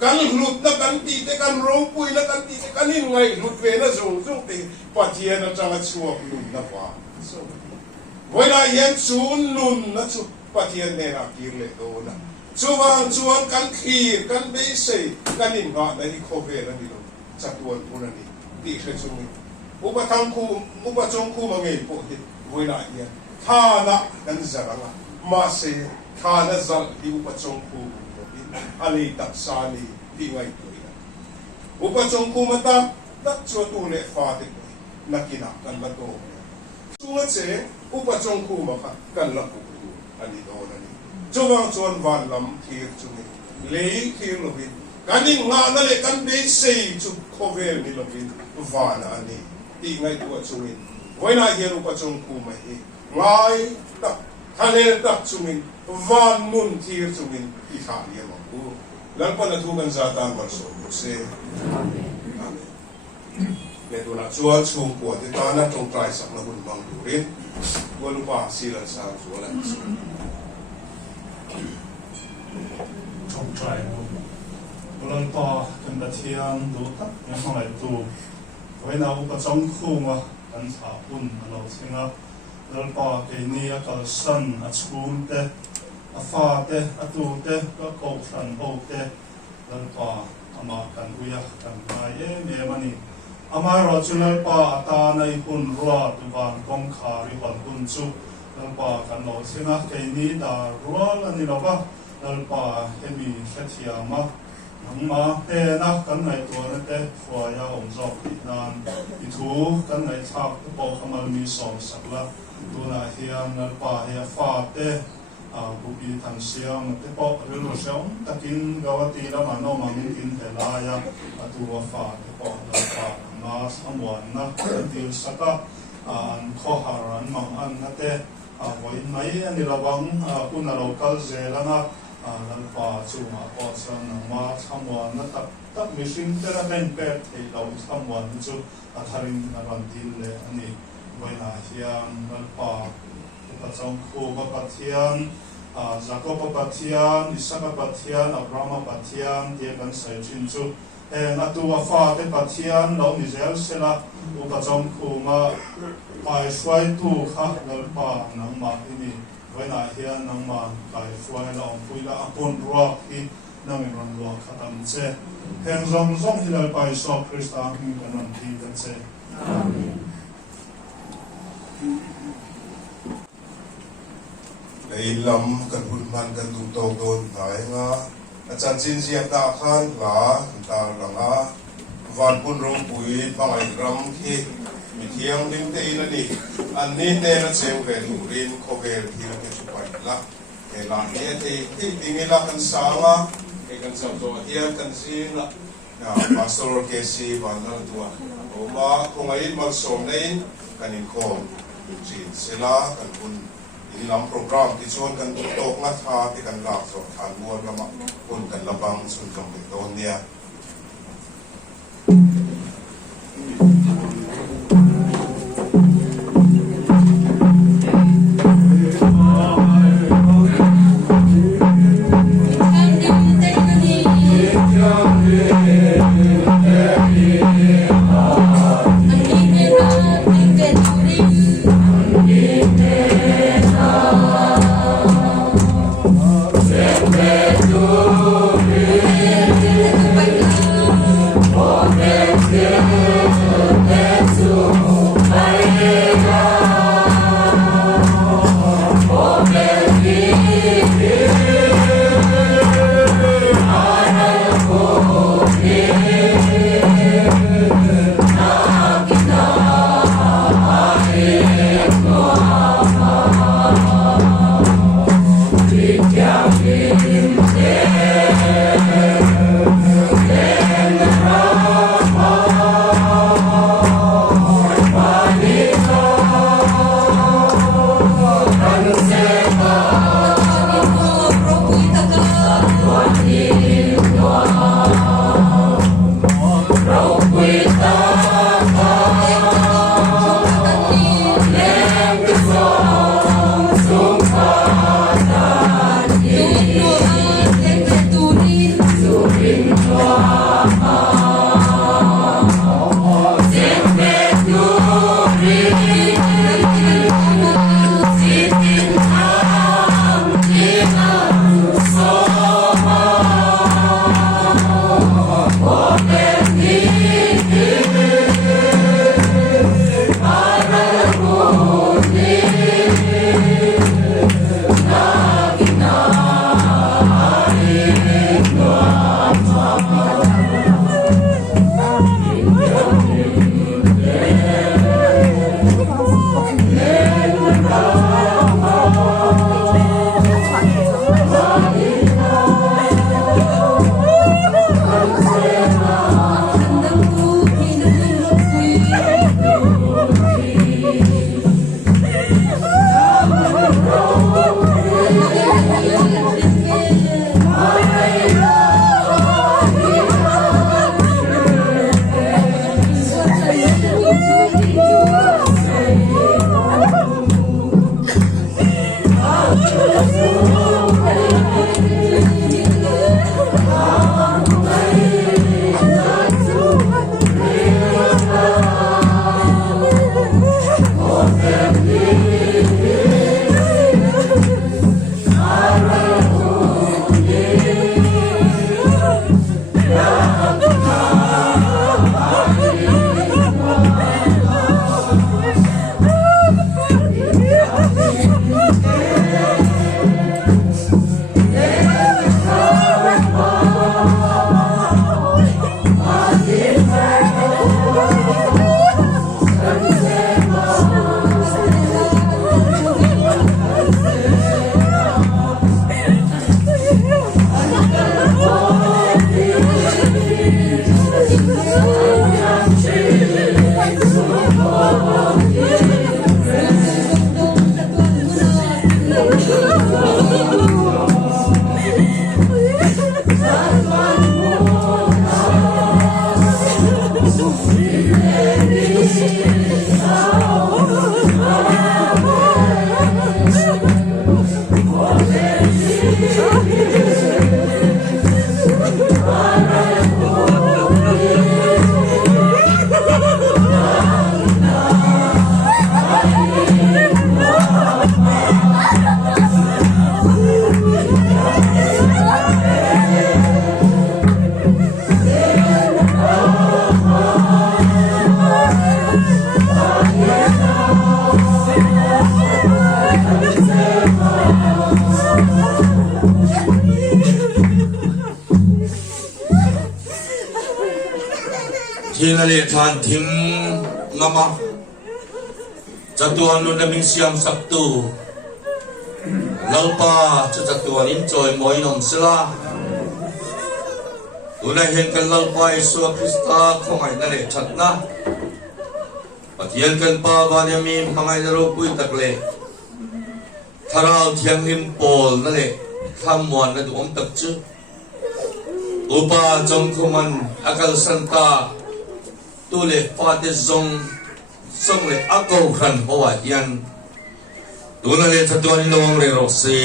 căn lụt nó căn tì thế căn rong bùi nó căn tì thế căn in ngay lụt về nó dùng thì phát hiện nó chẳng là chúa nụn nó quá với lại hiện chúa nụn nó chúa phát hiện này là kia lệ đồ nè chúa vang chúa căn khỉ căn bế sấy căn in ngọn này đi khô về nó đi đâu chặt tuần tuần này đi sẽ chung mình upa thang khu upa trong khu mà nghề bộ thì với lại hiện thà nè căn giả là mà sẽ thà nè giả đi upa trong khu ali tak sani di ngai tu upa trong khu mà ta tak chúa tu lệ pha thì nakina kan ba to chúa sẽ upa trong khu mà kan lập ani đó này chúa vang chuan van lam thiệt chung lấy thiệt lovin kan in nga na le kan be sei chu khovel ni lovin van ani ti ngai tu chung với lại hiện upa trong khu mà hi ngai tak thale tak chung van nun thiệt chung i kha ni ma ku lan pa na thu kan za tan mar so se amen le tu na chua chung ko te ta na tong trai sak na bun bang tu rin wal pa silan sa chua la trong trại lần to cần đặt thiang đủ tất những hàng lại tu với nào có trong khu mà cần thả bún lâu sinh á lần to cái này có sân ở chuông te ở pha te ở tu te có cầu sân bầu te lần to ama cần uya cần mai em anh ama rồi chú lần to ta này bún rua tu van công khai van bún chu lần to cần lâu sinh á cái này đã rua là như nào ba lần to em bị phát hiện mà mà thế na căn nàyตัวนั่นเองฟัวยาองจอกอีนานอีทูcăn nàyชักตัวขมันมีสองสักละตัวน่ะเฮียนป่าเฮียฟ้าเตบุบีทันเสียงเตปอกเรื่องเสียงตะกินกาวตีละมันโนมันกินเทลายาตัวฟ้าเตปอกละฟ้ามาสมวันนะติวสักอันข้อหารันมังอันนั่นเตวันไหนอันนี้ระวังคุณเราคัลเซลนะนั่นป่าจูมาปอสันมาทำวันนั่นตักมิชินเตระเป็นเป็ดที่เราทำวันจูทารินนันดินเลยอันนี้ไว้นาเทียนนั่นป่าปัจจุบันคู่กับปัจเทียนจากกับปัจเทียนอิสระปัจเทียนอับรามาปัจเทียนเดียกันใส่จินจูนัตัวฟ้าเป็นปัจเทียนเรามีเซลเซล่าอุปจงคู่มาไปช่วยตู้ข้านั่นป่านั่งมาที่นี่ไว้นาเฮียนนั่งมาไปช่วยเราคุยละปุ่นรัวที่นั่งรันรัวขัดอันเจแห่งรำส่งที่เราไปสอบคริสต์มีกันนันทีกันเจในลำกันบุญมันกันดูโตโดนหายงาอาจารย์จินเสียตาข้านหลาตาหลังอาวันปุ่นรงปุ๋ยบางไอ้รำที่มีเที่ยงดิ้งเตยนั่นนี่อันนี้เตนะเซลเวลูรินโคเวลที่เราจะช่วยละเวลานี้ที่ดิ้งละกันสางะกันสับตัวเฮียกันซีละพาสโตรเคซีวันนั้นตัวโอมาคงไอ้มาส่งในกันอินโคจีนเซลากันบุญin lam program ti chuan kan tok nga tha ti kan lak so than muan lama kun kan labang sun jong te don nia Bye. ที่นั่นเลยทานทิ้งงมาจัตุวันนุ่นมิงเสียมสักตูลัลปาจะจัตุวันอินจอยมอยนอมสลาอุณาเห็นกันลัลปาอิสุคริสตาคงไงนั่นเลยชัดนะปัจจัยกันป้าบานยามีมังไงจะรู้ปุยตักเลยทาราเทียงหิมโปลนั่นเลยข้ามวันนั่นดูอมตักจื้ออุปาจงคุมันอากาศสันตาตุเลฟาติจงสงเลอากาศขันหัวยันดูนั่นเลยทัดวันลงเรือเสี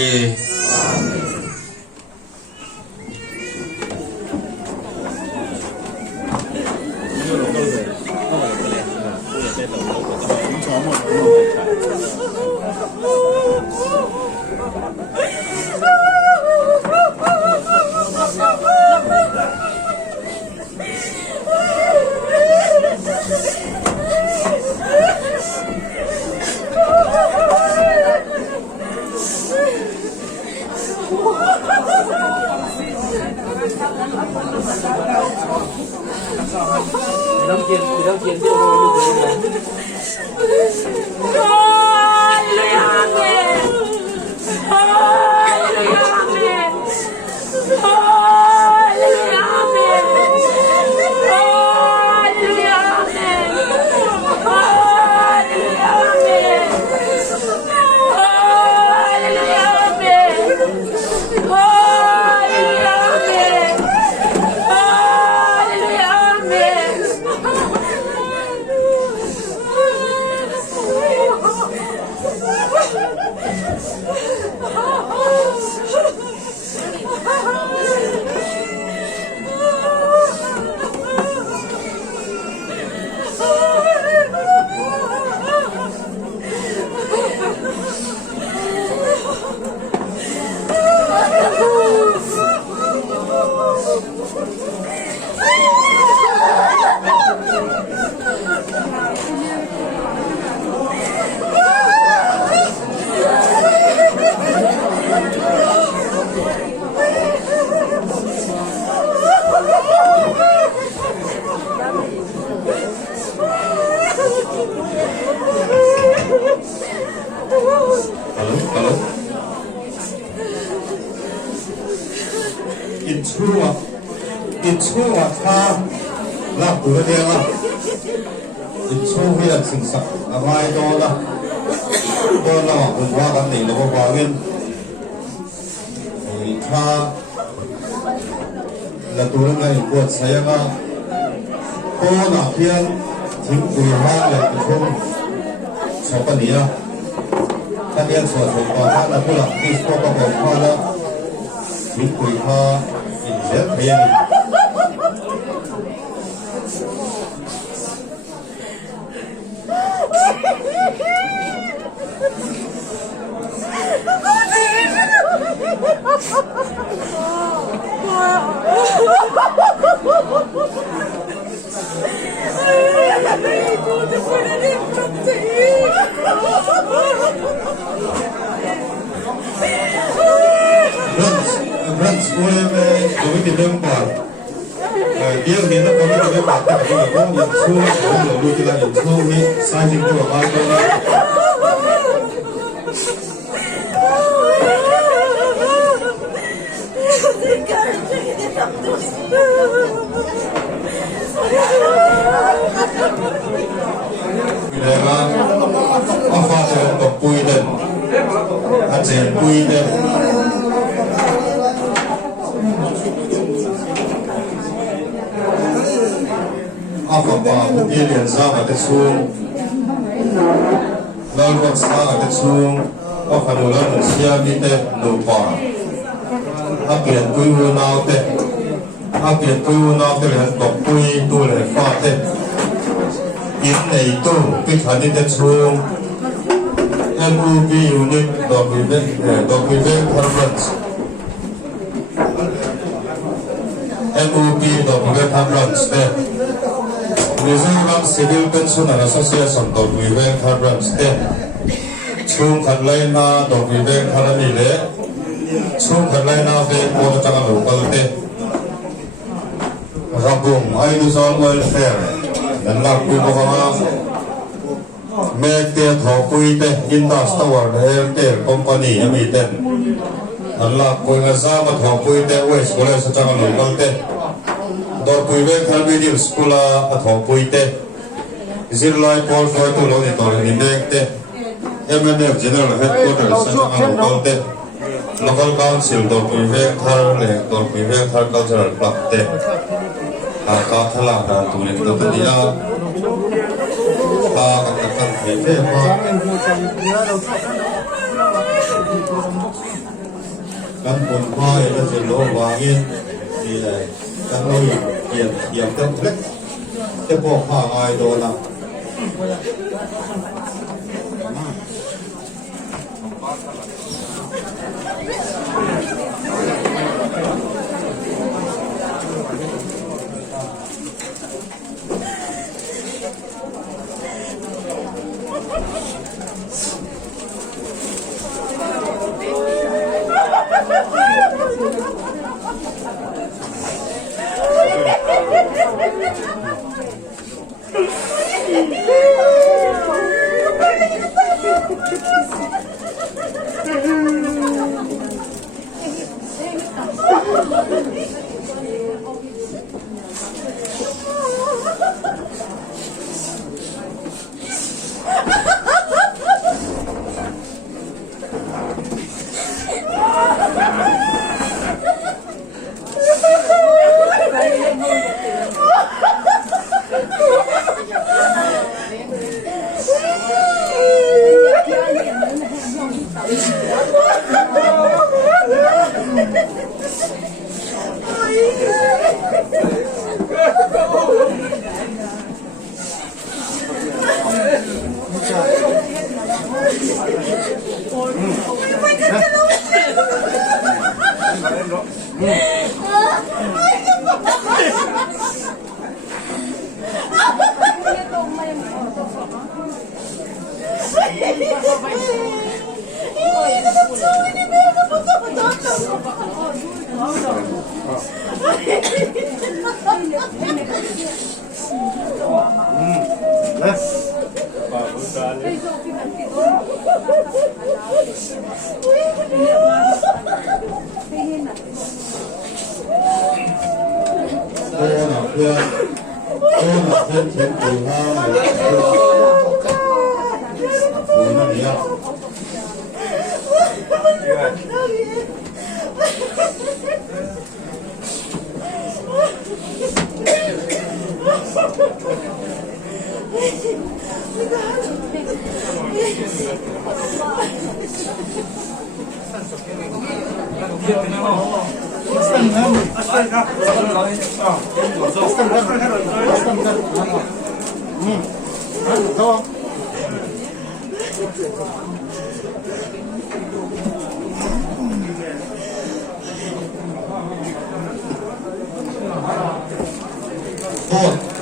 อินชั่วท่าลับตัวเดียวอินชั่วเรียนสิ่งสักอะไรก็ละก็ละผมว่ากันนี่เราก็ว่ากันท่าละตัวนั้นไงปวดใส่ก็ก็หนักเพียงถึงคุยห้าเลยช่วงสองปีนี้นะท่านเรียนสวดถึงตอนท่านละผู้หลักที่ก็บอกว่าแล้วถึงคุยห้าอินเดียเพียงRans oleme komite member dia ni nak komite member tak dia ko yang su lu kita yang su ni sajing ko ba ko Bila apa saya ko pui den aje pui den apa mungkin yang sama dengan lalu sama dengan apa nulan manusia kita lupa apa yang kuyu naute yang berkuyu tu lepas ini itu kita ni dengan MUB unit document permanent MUB document permanent Mizoram Civil Pensioner Association of Vivek Haran State Chung Khanlaina of Vivek Haranile Chung Khanlaina de Pota Local Te Rabung Aiduzon Welfare kan la pui mo ka mek te tho pui te Indus Tower Airtel company ami ten an la pui nga za ma tho pui te West College sa chang local te dor pui ve khal middle school a tho pui te zirlai pol foi tu lo ni tor ni mek te MNF General Headquarters sa chang local te local council dor pui ve khal le dor pui ve khal cultural club te ka thala da tu ni to dia ka thei te ma kan pun mai da je lo wangin ni le kan lo yam te plek te po ha ai do na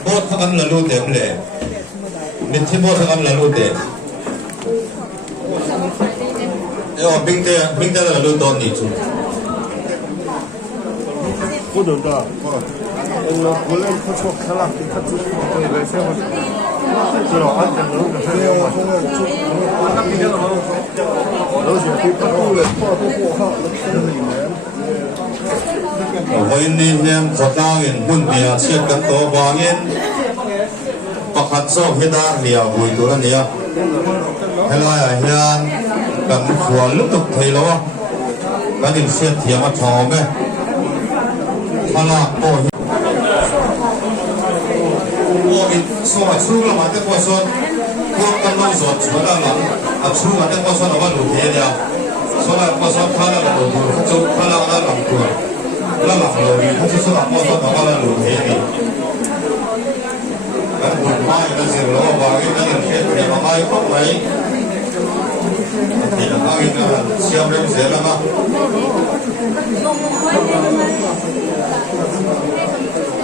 bot thakam lalu dem le mit thi bot thakam lalu dem yo bing te lalu don ni chu 고도다 일로 원래 포초 칼라 같이 저희 세워 들어 앉아 놓은 거 해요. 아까 비교도 하고 어제 뒷부분에 포도 포하 hoini hiam khotangin hunbia chiat kan to wangin pakhat so hida lia hui tu ania helai hian kan khual lutuk theilawa kan in siat thiama thome hala po o in so a chu la ma te po son ko kan noi so chu la ma a chu ma te po son awa lu the dia so la po son khala la lu chu khala la la ku la ma lo ni ha chu so la po son awa la lu the ni kan buat mai na se lo ba ni na ni ke ma mai ko mai thì là bao nhiêu là siêu đến dễ lắm á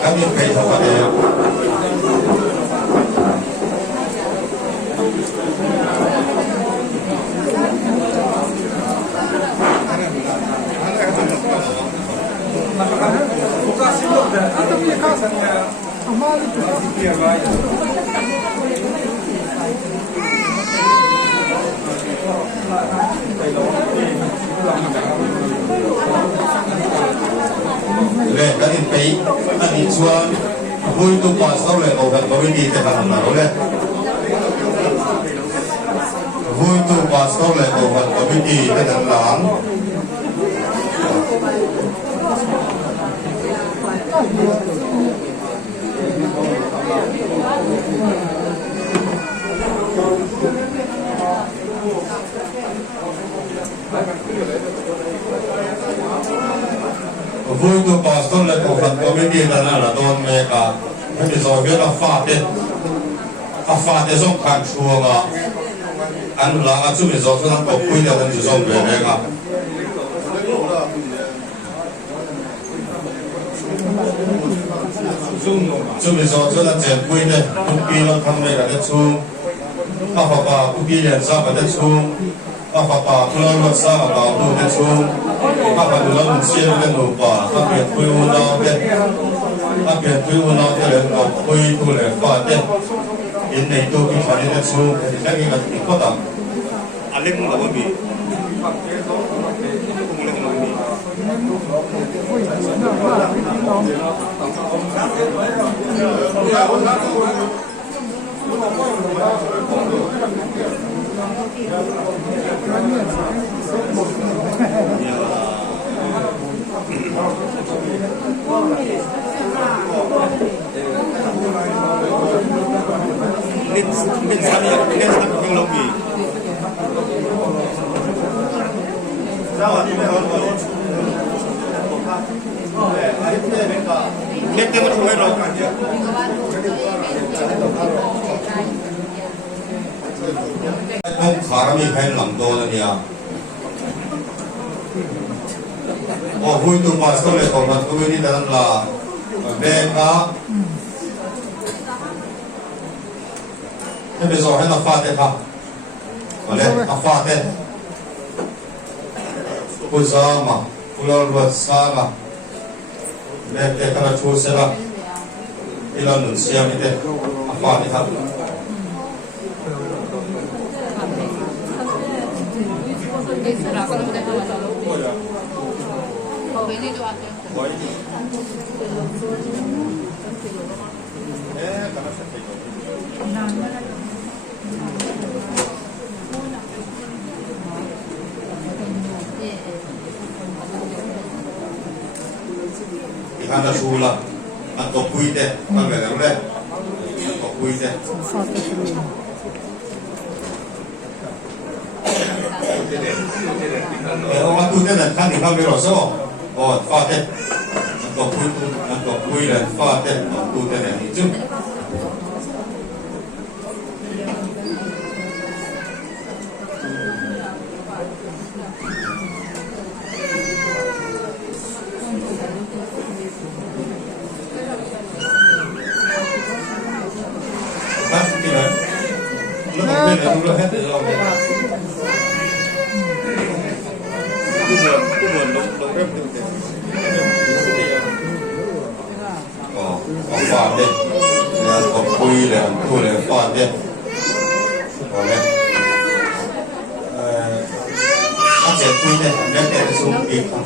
các những cái thằng này le kan in pei kan in chuan vui tu pa sau le ko kan ko ni te kan na le vui tu pa sau le ko kan ko ni te kan lang vui tu pastor le ko kan committee na la don me ka ni so ge la fa te song kan chuanga an la a chu mi zo so ko pui de kan ju so be ne ka chu mi zo so la chen pui de tu pi lo tham me ka de chu a fa pa tu pi le sa ba de chu a fa pa tu lo sa ba tu de chu a fa tu lo si le no pa a pe pui u na de a pe pui u na de le no pui tu le fa de in nei tu ki fa de chu la ki ka ti ko ta alim la ba bi không khá mi hay làm đồ là nha vui tu mà sau này còn có người đi làm là về cả thế bây giờ hay là pha thế không ở đây pha thế bây giờ mà pulau luar sana về cái cái chỗ sẽ là đi làm nông nghiệp như thế pha thế không Ikan dah sulah, atau kuih deh, tak ada boleh, atau kuih deh. Orang tu dia nak kan di kami rasa, oh fatih, atau kuih deh, fatih, tu dia nak hijau. Pha đi, có quy là thu là pha đi, rồi đấy, anh sẽ quy đây, bé cái là số kịp không,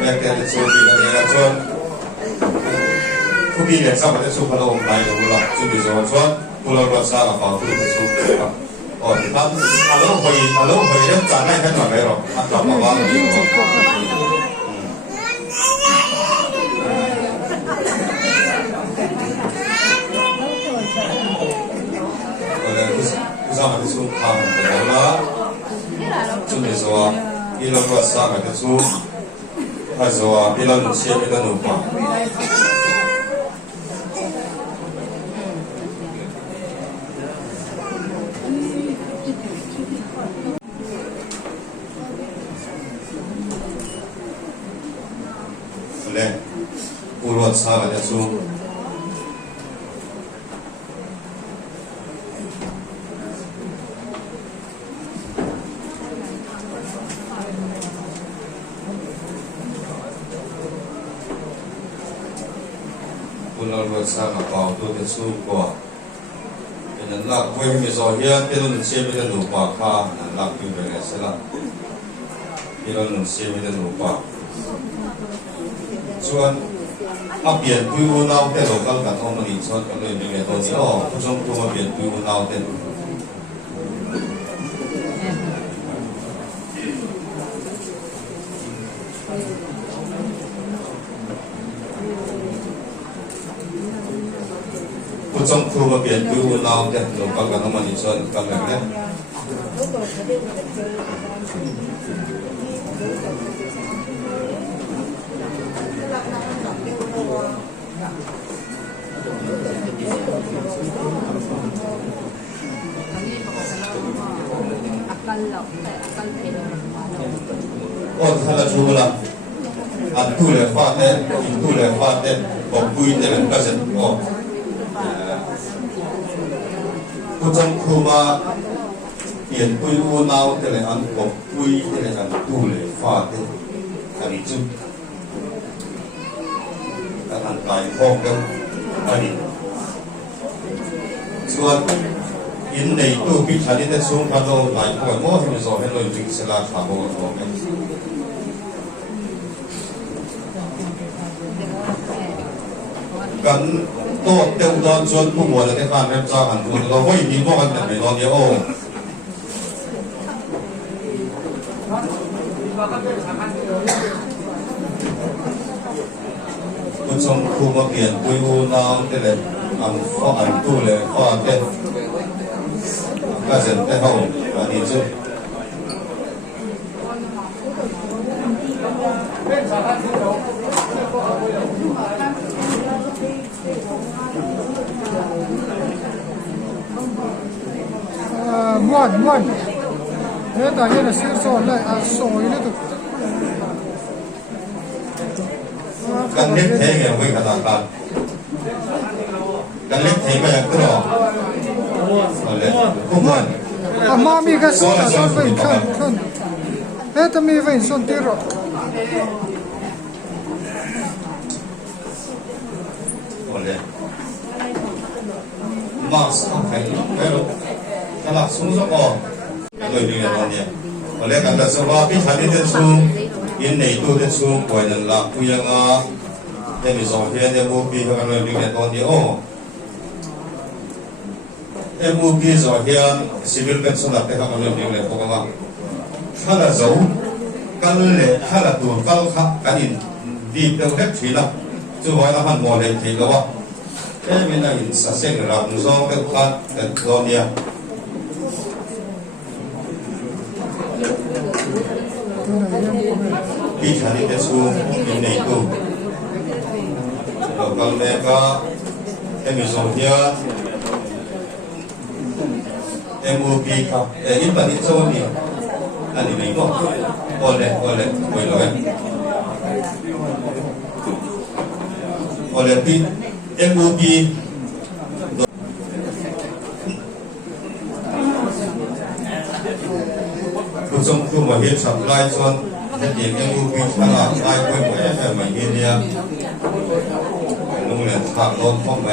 bé cái là số kịp là cho, thu kịp là sao mà cái số phải làm lại rồi là, chuẩn bị rồi cho, thu là làm sao là phải thu cái số kịp không, thì ta, alo hồi đấy trả lại cái nào đấy rồi, anh làm mà bao nhiêu rồi. Sama itu ham terlalu, cuma soal ilan kuasa macam itu, soal ilan siapa ilan lupa. Oleh puluhan sahabat itu. คุณเรารู้สร้างกระเป๋าตัวที่สูงกว่าเป็นนั้นลักไว้ไม่ซอยเฮียเป็นนุ่นเสียไม่ได้หนูปากข้านั้นลักอยู่ไปเลยสิละเป็นนุ่นเสียไม่ได้หนูปากส่วนมาเปลี่ยนปุยวุ้นเอาแต่เรากันกันเอามาดีชดกันเลยเป็นไงตัวนี้อ๋อผู้ชมตัวมาเปลี่ยนปุยวุ้นเอาแต่ผู้ชมตัวมาเปลี่ยนปุยวุ้นเอาแต่เรากันกันเอามาดีชดกันเลยเนี่ยโอ้ท่านละชูละอันตู้เลยฟาดเนี่ยอินตู้เลยฟาดเนี่ยบอกปุยเนี่ยเป็นก็เสร็จก็ผู้ชมครูมาเปลี่ยนปุยวุ้นเอาแต่ละอันบอกปุยแต่ละอันตู้เลยฟาดเนี่ยอันนี้จุดอันตายพอกแล้วอันนี้ส่วนอินในตู้พิชาที่ได้สูงพันโลหลายคนมั่วที่มีสองให้เราจึงสลาขาโบกของกันกันโต๊ะเต็มตอนชวนผู้บวชในการเรียนจ้าหันตัวเราไม่มีพวกกันแต่ไม่นอนเดียวคุณทรงครูมาเปลี่ยนปุยอูน้ำแต่เลยอันฟ้าอันตู้เลยฟ้าเต็มก็เสร็จแต่เขาอันนี้จุดม่วนเฮ้ยแต่ยังซื้อโซนเลยโซนนี่ถูกกันเล็กเทงอย่างไว้ขนาดนั้นกันเล็กเทงก็ยังกรอบอะไรคุ้มมันมามีก็โซนไปขึ้นเฮ้ยแต่มีไปโซนตีรถอะไรมาสก์ใครไม่รู้ขนาดสูงสักก่อนเลยดีกันตอนนี้อะไรกันแต่สภาพพิธานี่จะสูงยินในตัวจะสูงกว่านั้นละคุยยังอ่ะแต่มีสองเพียงแต่บุบีกันเลยดีกันตอนนี้โอ้บุบีสองเพียงสิวิลเป็นสุนัขแต่กันเลยดีกันพวกมันข้าละเจ้ากันเลยข้าละตัวกันขับกันอินดีเต็มเล็กทีละจู่ไว้ละมันมอเลยทีละวะไม่น่าอินสักเส้นเราสองเป็นพันกันตอนนี้พิธานี่จะสูงยินในตัวเรากันเลยก็มีสองเพียงMOP ครับอินบัตรโซนี่อันนี้ไม่บอกโอเล่ไปเลยโอเล่พี่ MOP ผู้ชมคือมาเห็นสับลายส่วนจะเห็น MOP ขนาดลายไปหมดแค่ไม่เห็นเนี่ยโรงเรียนทางโน้นฟ้องไหม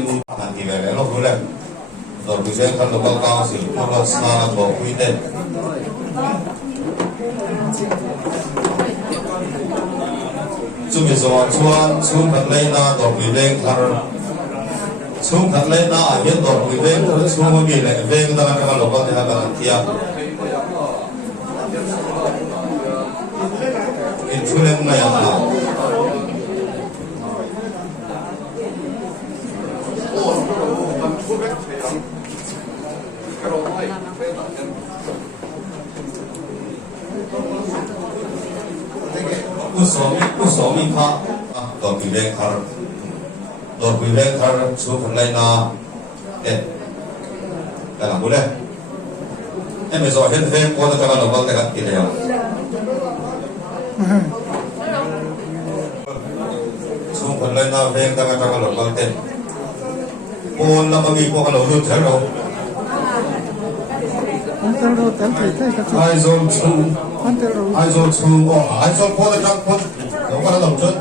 MOP อันที่แบบเราดูแลตัวผู้เชี่ยวชาญเราก็สิ่งที่เราสร้างบอกคุยเด่นจุดที่สองชวนชุ่มขันเลยนะตัวผู้เล่นทารชุ่มขันเลยนะเห็นตัวผู้เล่นชุ่มมันมีเลยเล่นตั้งแต่เราก็ได้กันเทียบอินฟลูเอนซ์ไม่ยังหาผู้สมีพระตัวผู้เล่นทารชุ่มขันเลยนะแต่หลังบุเล่ไม่สอนเห็นเฟมคนจะกันเราก็ได้กันกี่เดียวชุ่มขันเลยนะเฟมจะกันเราก็ได้คนเราไม่มีพวกเราดูเท่าเราไอ้โซนชุ่มโอ้ไอ้โซนพอจะจับคนเราก็ต้องจด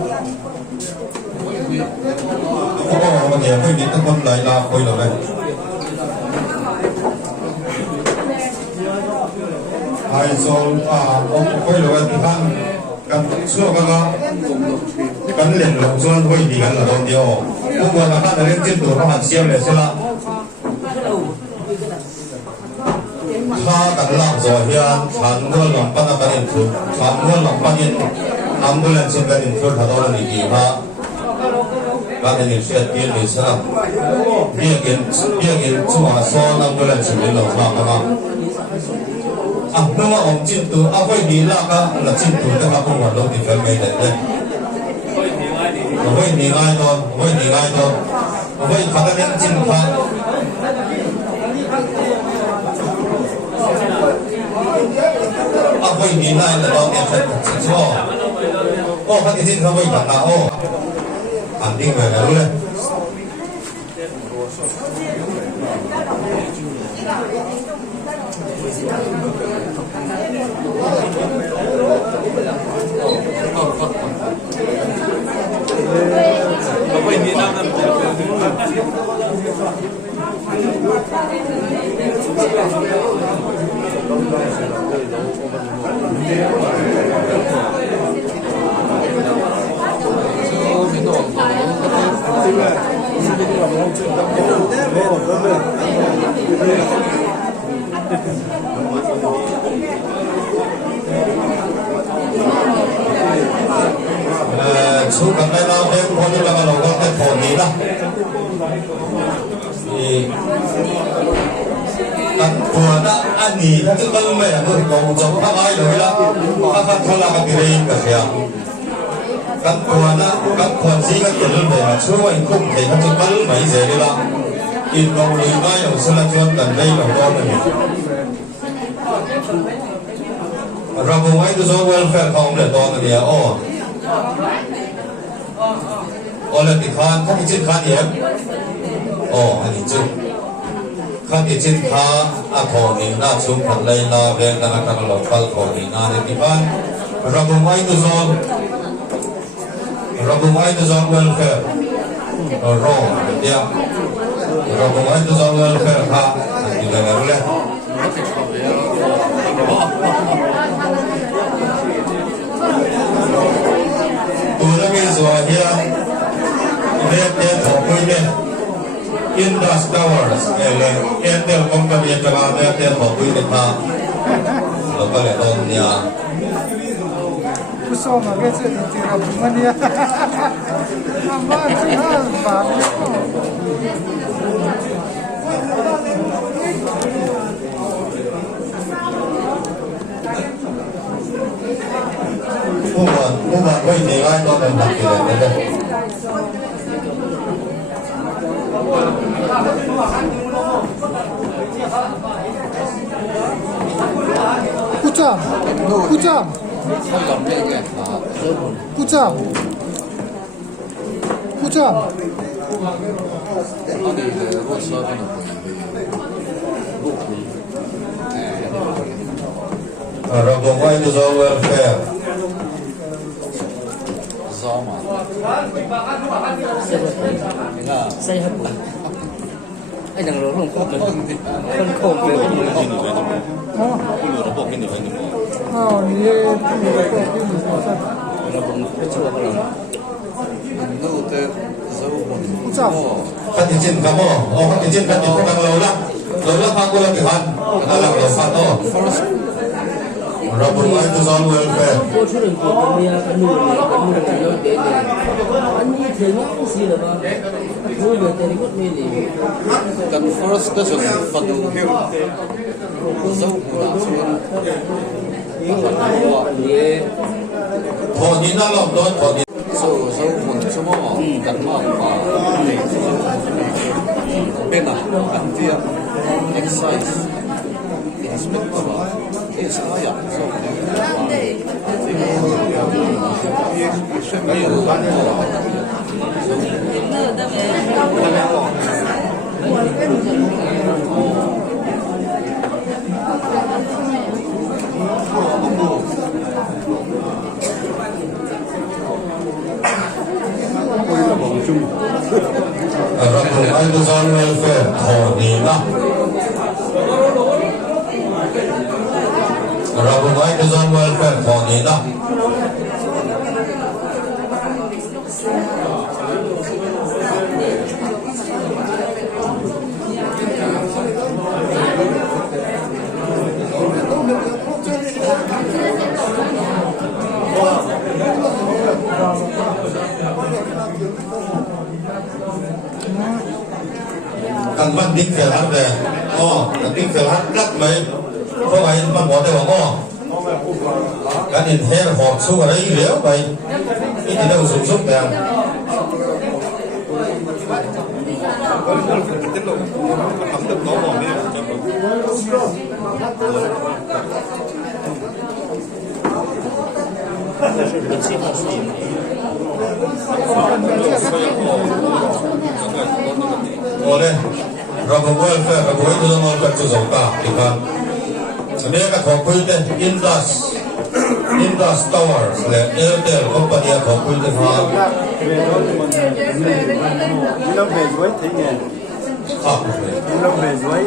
con nhà với những con lại là coi là vậy ai rồi ông coi là vậy thì han cần xưa cần liền lòng xuân thôi thì cần là đầu tiêu cũng còn là han lên trên tủ nó hẳn xiêm này sẽ là ha cần làm rồi hiền khán nữa lòng pan là cần thử khán nữa lòng pan yên ambulance cần thử thật đó là gì ha các anh sẽ tiến đến sao bia kiến chúa so ambulance đến lòng nào mà nhưng mà ông chính từ phải đi là chính từ cái họ không hoạt động thì phải mấy đấy phải đi ngay thôi phải khá là nên chính khá phải đi ngay là đóเนี่ยchính số phải đi chính không phải cả nào anh đi về rồi đấy số cần đây nào em có những là đầu con cái thổ gì đó thì cần vừa đã ăn nhỉ chứ không mẹ tôi còn giống các ai rồi đó các phát thao là cái gì cả kìa cần vừa đã cần còn gì cái chuyện về số anh không thể các chúng vẫn mấy giờ đi đó in cầu người mai ở sân là chuyên cần đây là con này rồi vùng ấy tôi số welfare không để to này là bị khan không bị chết khan gì em anh ấy chứ khan bị chết khan thổ mình na chung thật lấy là về là các local thổ mình na để bị khan rồi vùng ấy tôi do welfare rồi dia rồi vùng ấy tôi do welfare khan thì là cái này tôi đã biết rồi here Airtel thọ quy này Indus Towers Airtel company cho bạn Airtel thọ quy này ha nó có lẽ ông nhà不说嘛，这这这个不么呢？妈妈这个妈的。不管为你爱多的哪个人的。구점. rồi vùng quay từ do welfare anh đang lớn không mình không khổ về cái gì nữa không được bộ cái gì nữa你nó cũng rất chua cái này 구점. phát triển trên cam phát triển trên phát triển càng lâu lắm pha cô là kiểu ăn là làm đồ pha to rồi vùng quay từ do welfare cô chú đừng có cái nuôi cái nuôi để anh như thế nhá gì là ba nuôi được thì có nuôi gì cần first cái chuyện phần đầu hiểu dấu của đạo xuân thọ nhìn nó lòng đó thọ nhìn dấu của số mỏ cần mỏ và bên nào ăn tiệm exercise inspect và cái sao vậy Artisan Welfare Thonina Rabung Artisan Welfare Thonina Cần bắt đích phải hát về cần đích phải hát lắc mấy có phải bắt bỏ đây bằng cái nhìn hết họp xuống ở đấy léo vậy cái gì đâu sụp sụp kìa oleh Rabung Welfare Rabung Artisan Welfare cho dầu cả thì kan đây các thọ quy tên Indus Towers là Airtel company thọ quy tên ha nó về dưới thấy nghe khác nó về dưới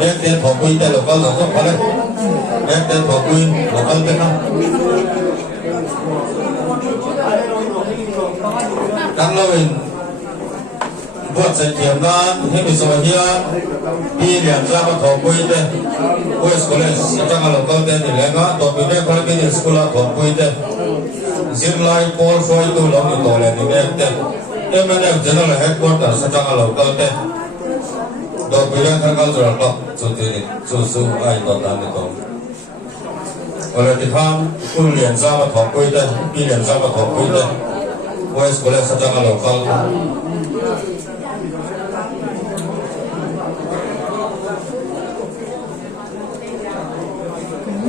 Airtel thọ quy tên local là không phải đấy Airtel thọ quy local tên ha đang lo mình vượt dậy kiểm tra những cái số here đi liền ra mà thọ quy tên West College sẽ cho người local tên thì lấy ngã tổ chức này phải đi school là thọ quy tên riêng lại Paul Foy tu lòng những tổ lên thì em tên em này general headquarters sẽ cho người local tên tổ chức này phải có rồi đó chủ tịch chủ ai tổ chức này tổ ở đây tham tu liền ra mà thọ quy tên đi liền ra mà thọ quy tên West College sẽ cho người local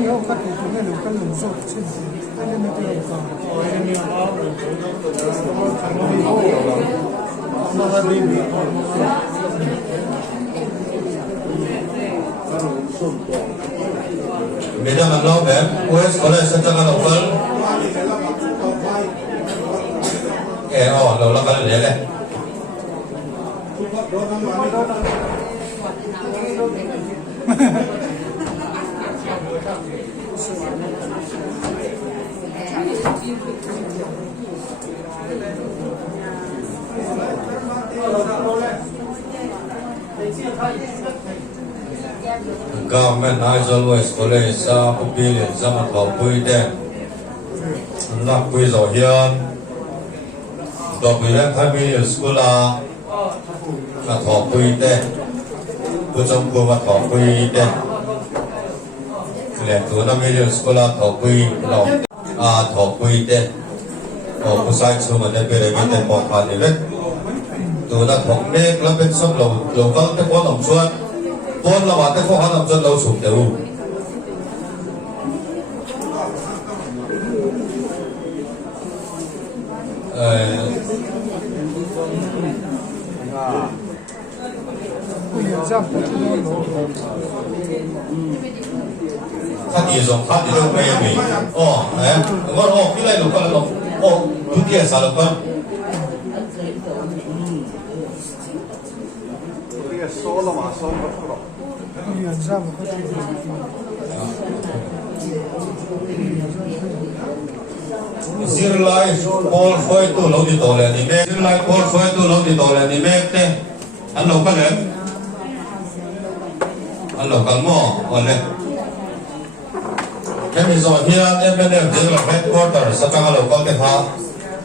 nhiều các cái này đều cần dùng sốt trên cái này nó đều còn bây giờ mình nói về West College sẽ cho người local lâu lắm cái này đấy Government West College sa pagpili sa matapuyten nakpuy zo hiyan Dobilan kami sekolah matapuyten Pujong ko matapuyten Leto na million sekolah tapuy long tapuyten pusay sumada perebiten mo kanilet tu na thoknek lapit sam local te ko nam chuan pon la mate ko hanam chuan lo suk teu他地上他地都没没我原来路过那种有点啥路过这个烧了嘛，烧不出了。远上嘛，Sirlai Paul Foy tu lo di tole ni me Sirlai Paul Foy tu lo di tole ni me te an lo ka le an lo ka mo ole cái mình rồi here em bên đây chính là headquarters sa chang lo ka te tha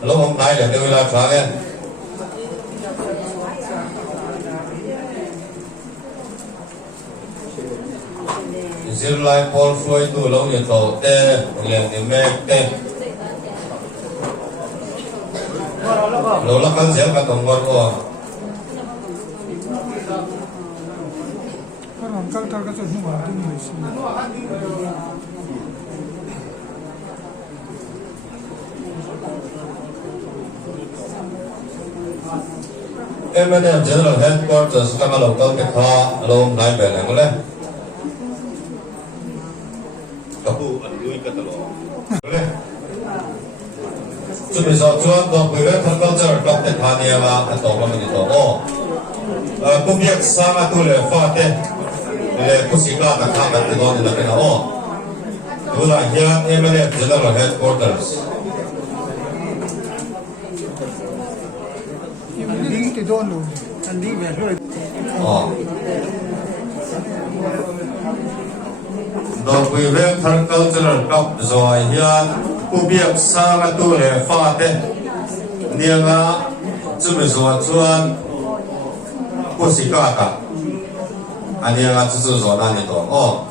lo hom nai le de wila tra ge Sirlai Paul Foy tu lo di to te le ni me te lo la kan sia ka tong war ko cái làm các ta cái chuyện không hoàn thành người sinh M&M General Headquarters ka lo ka ke kha lo nai be le ngole ka bu an lui ka talo le 准备说主要到回来他到这儿到的他呢嘛，他到我们的到哦，不别三个都来发的，不是干的他们的到的那边哦，有了现在们的 General Headquarters。 Hindi ti dono. Hindi ba hoy. 哦，到回来他到这儿到说现不别三个都来发的，你啊，准备说专不是干的，啊你啊就是说那里多哦。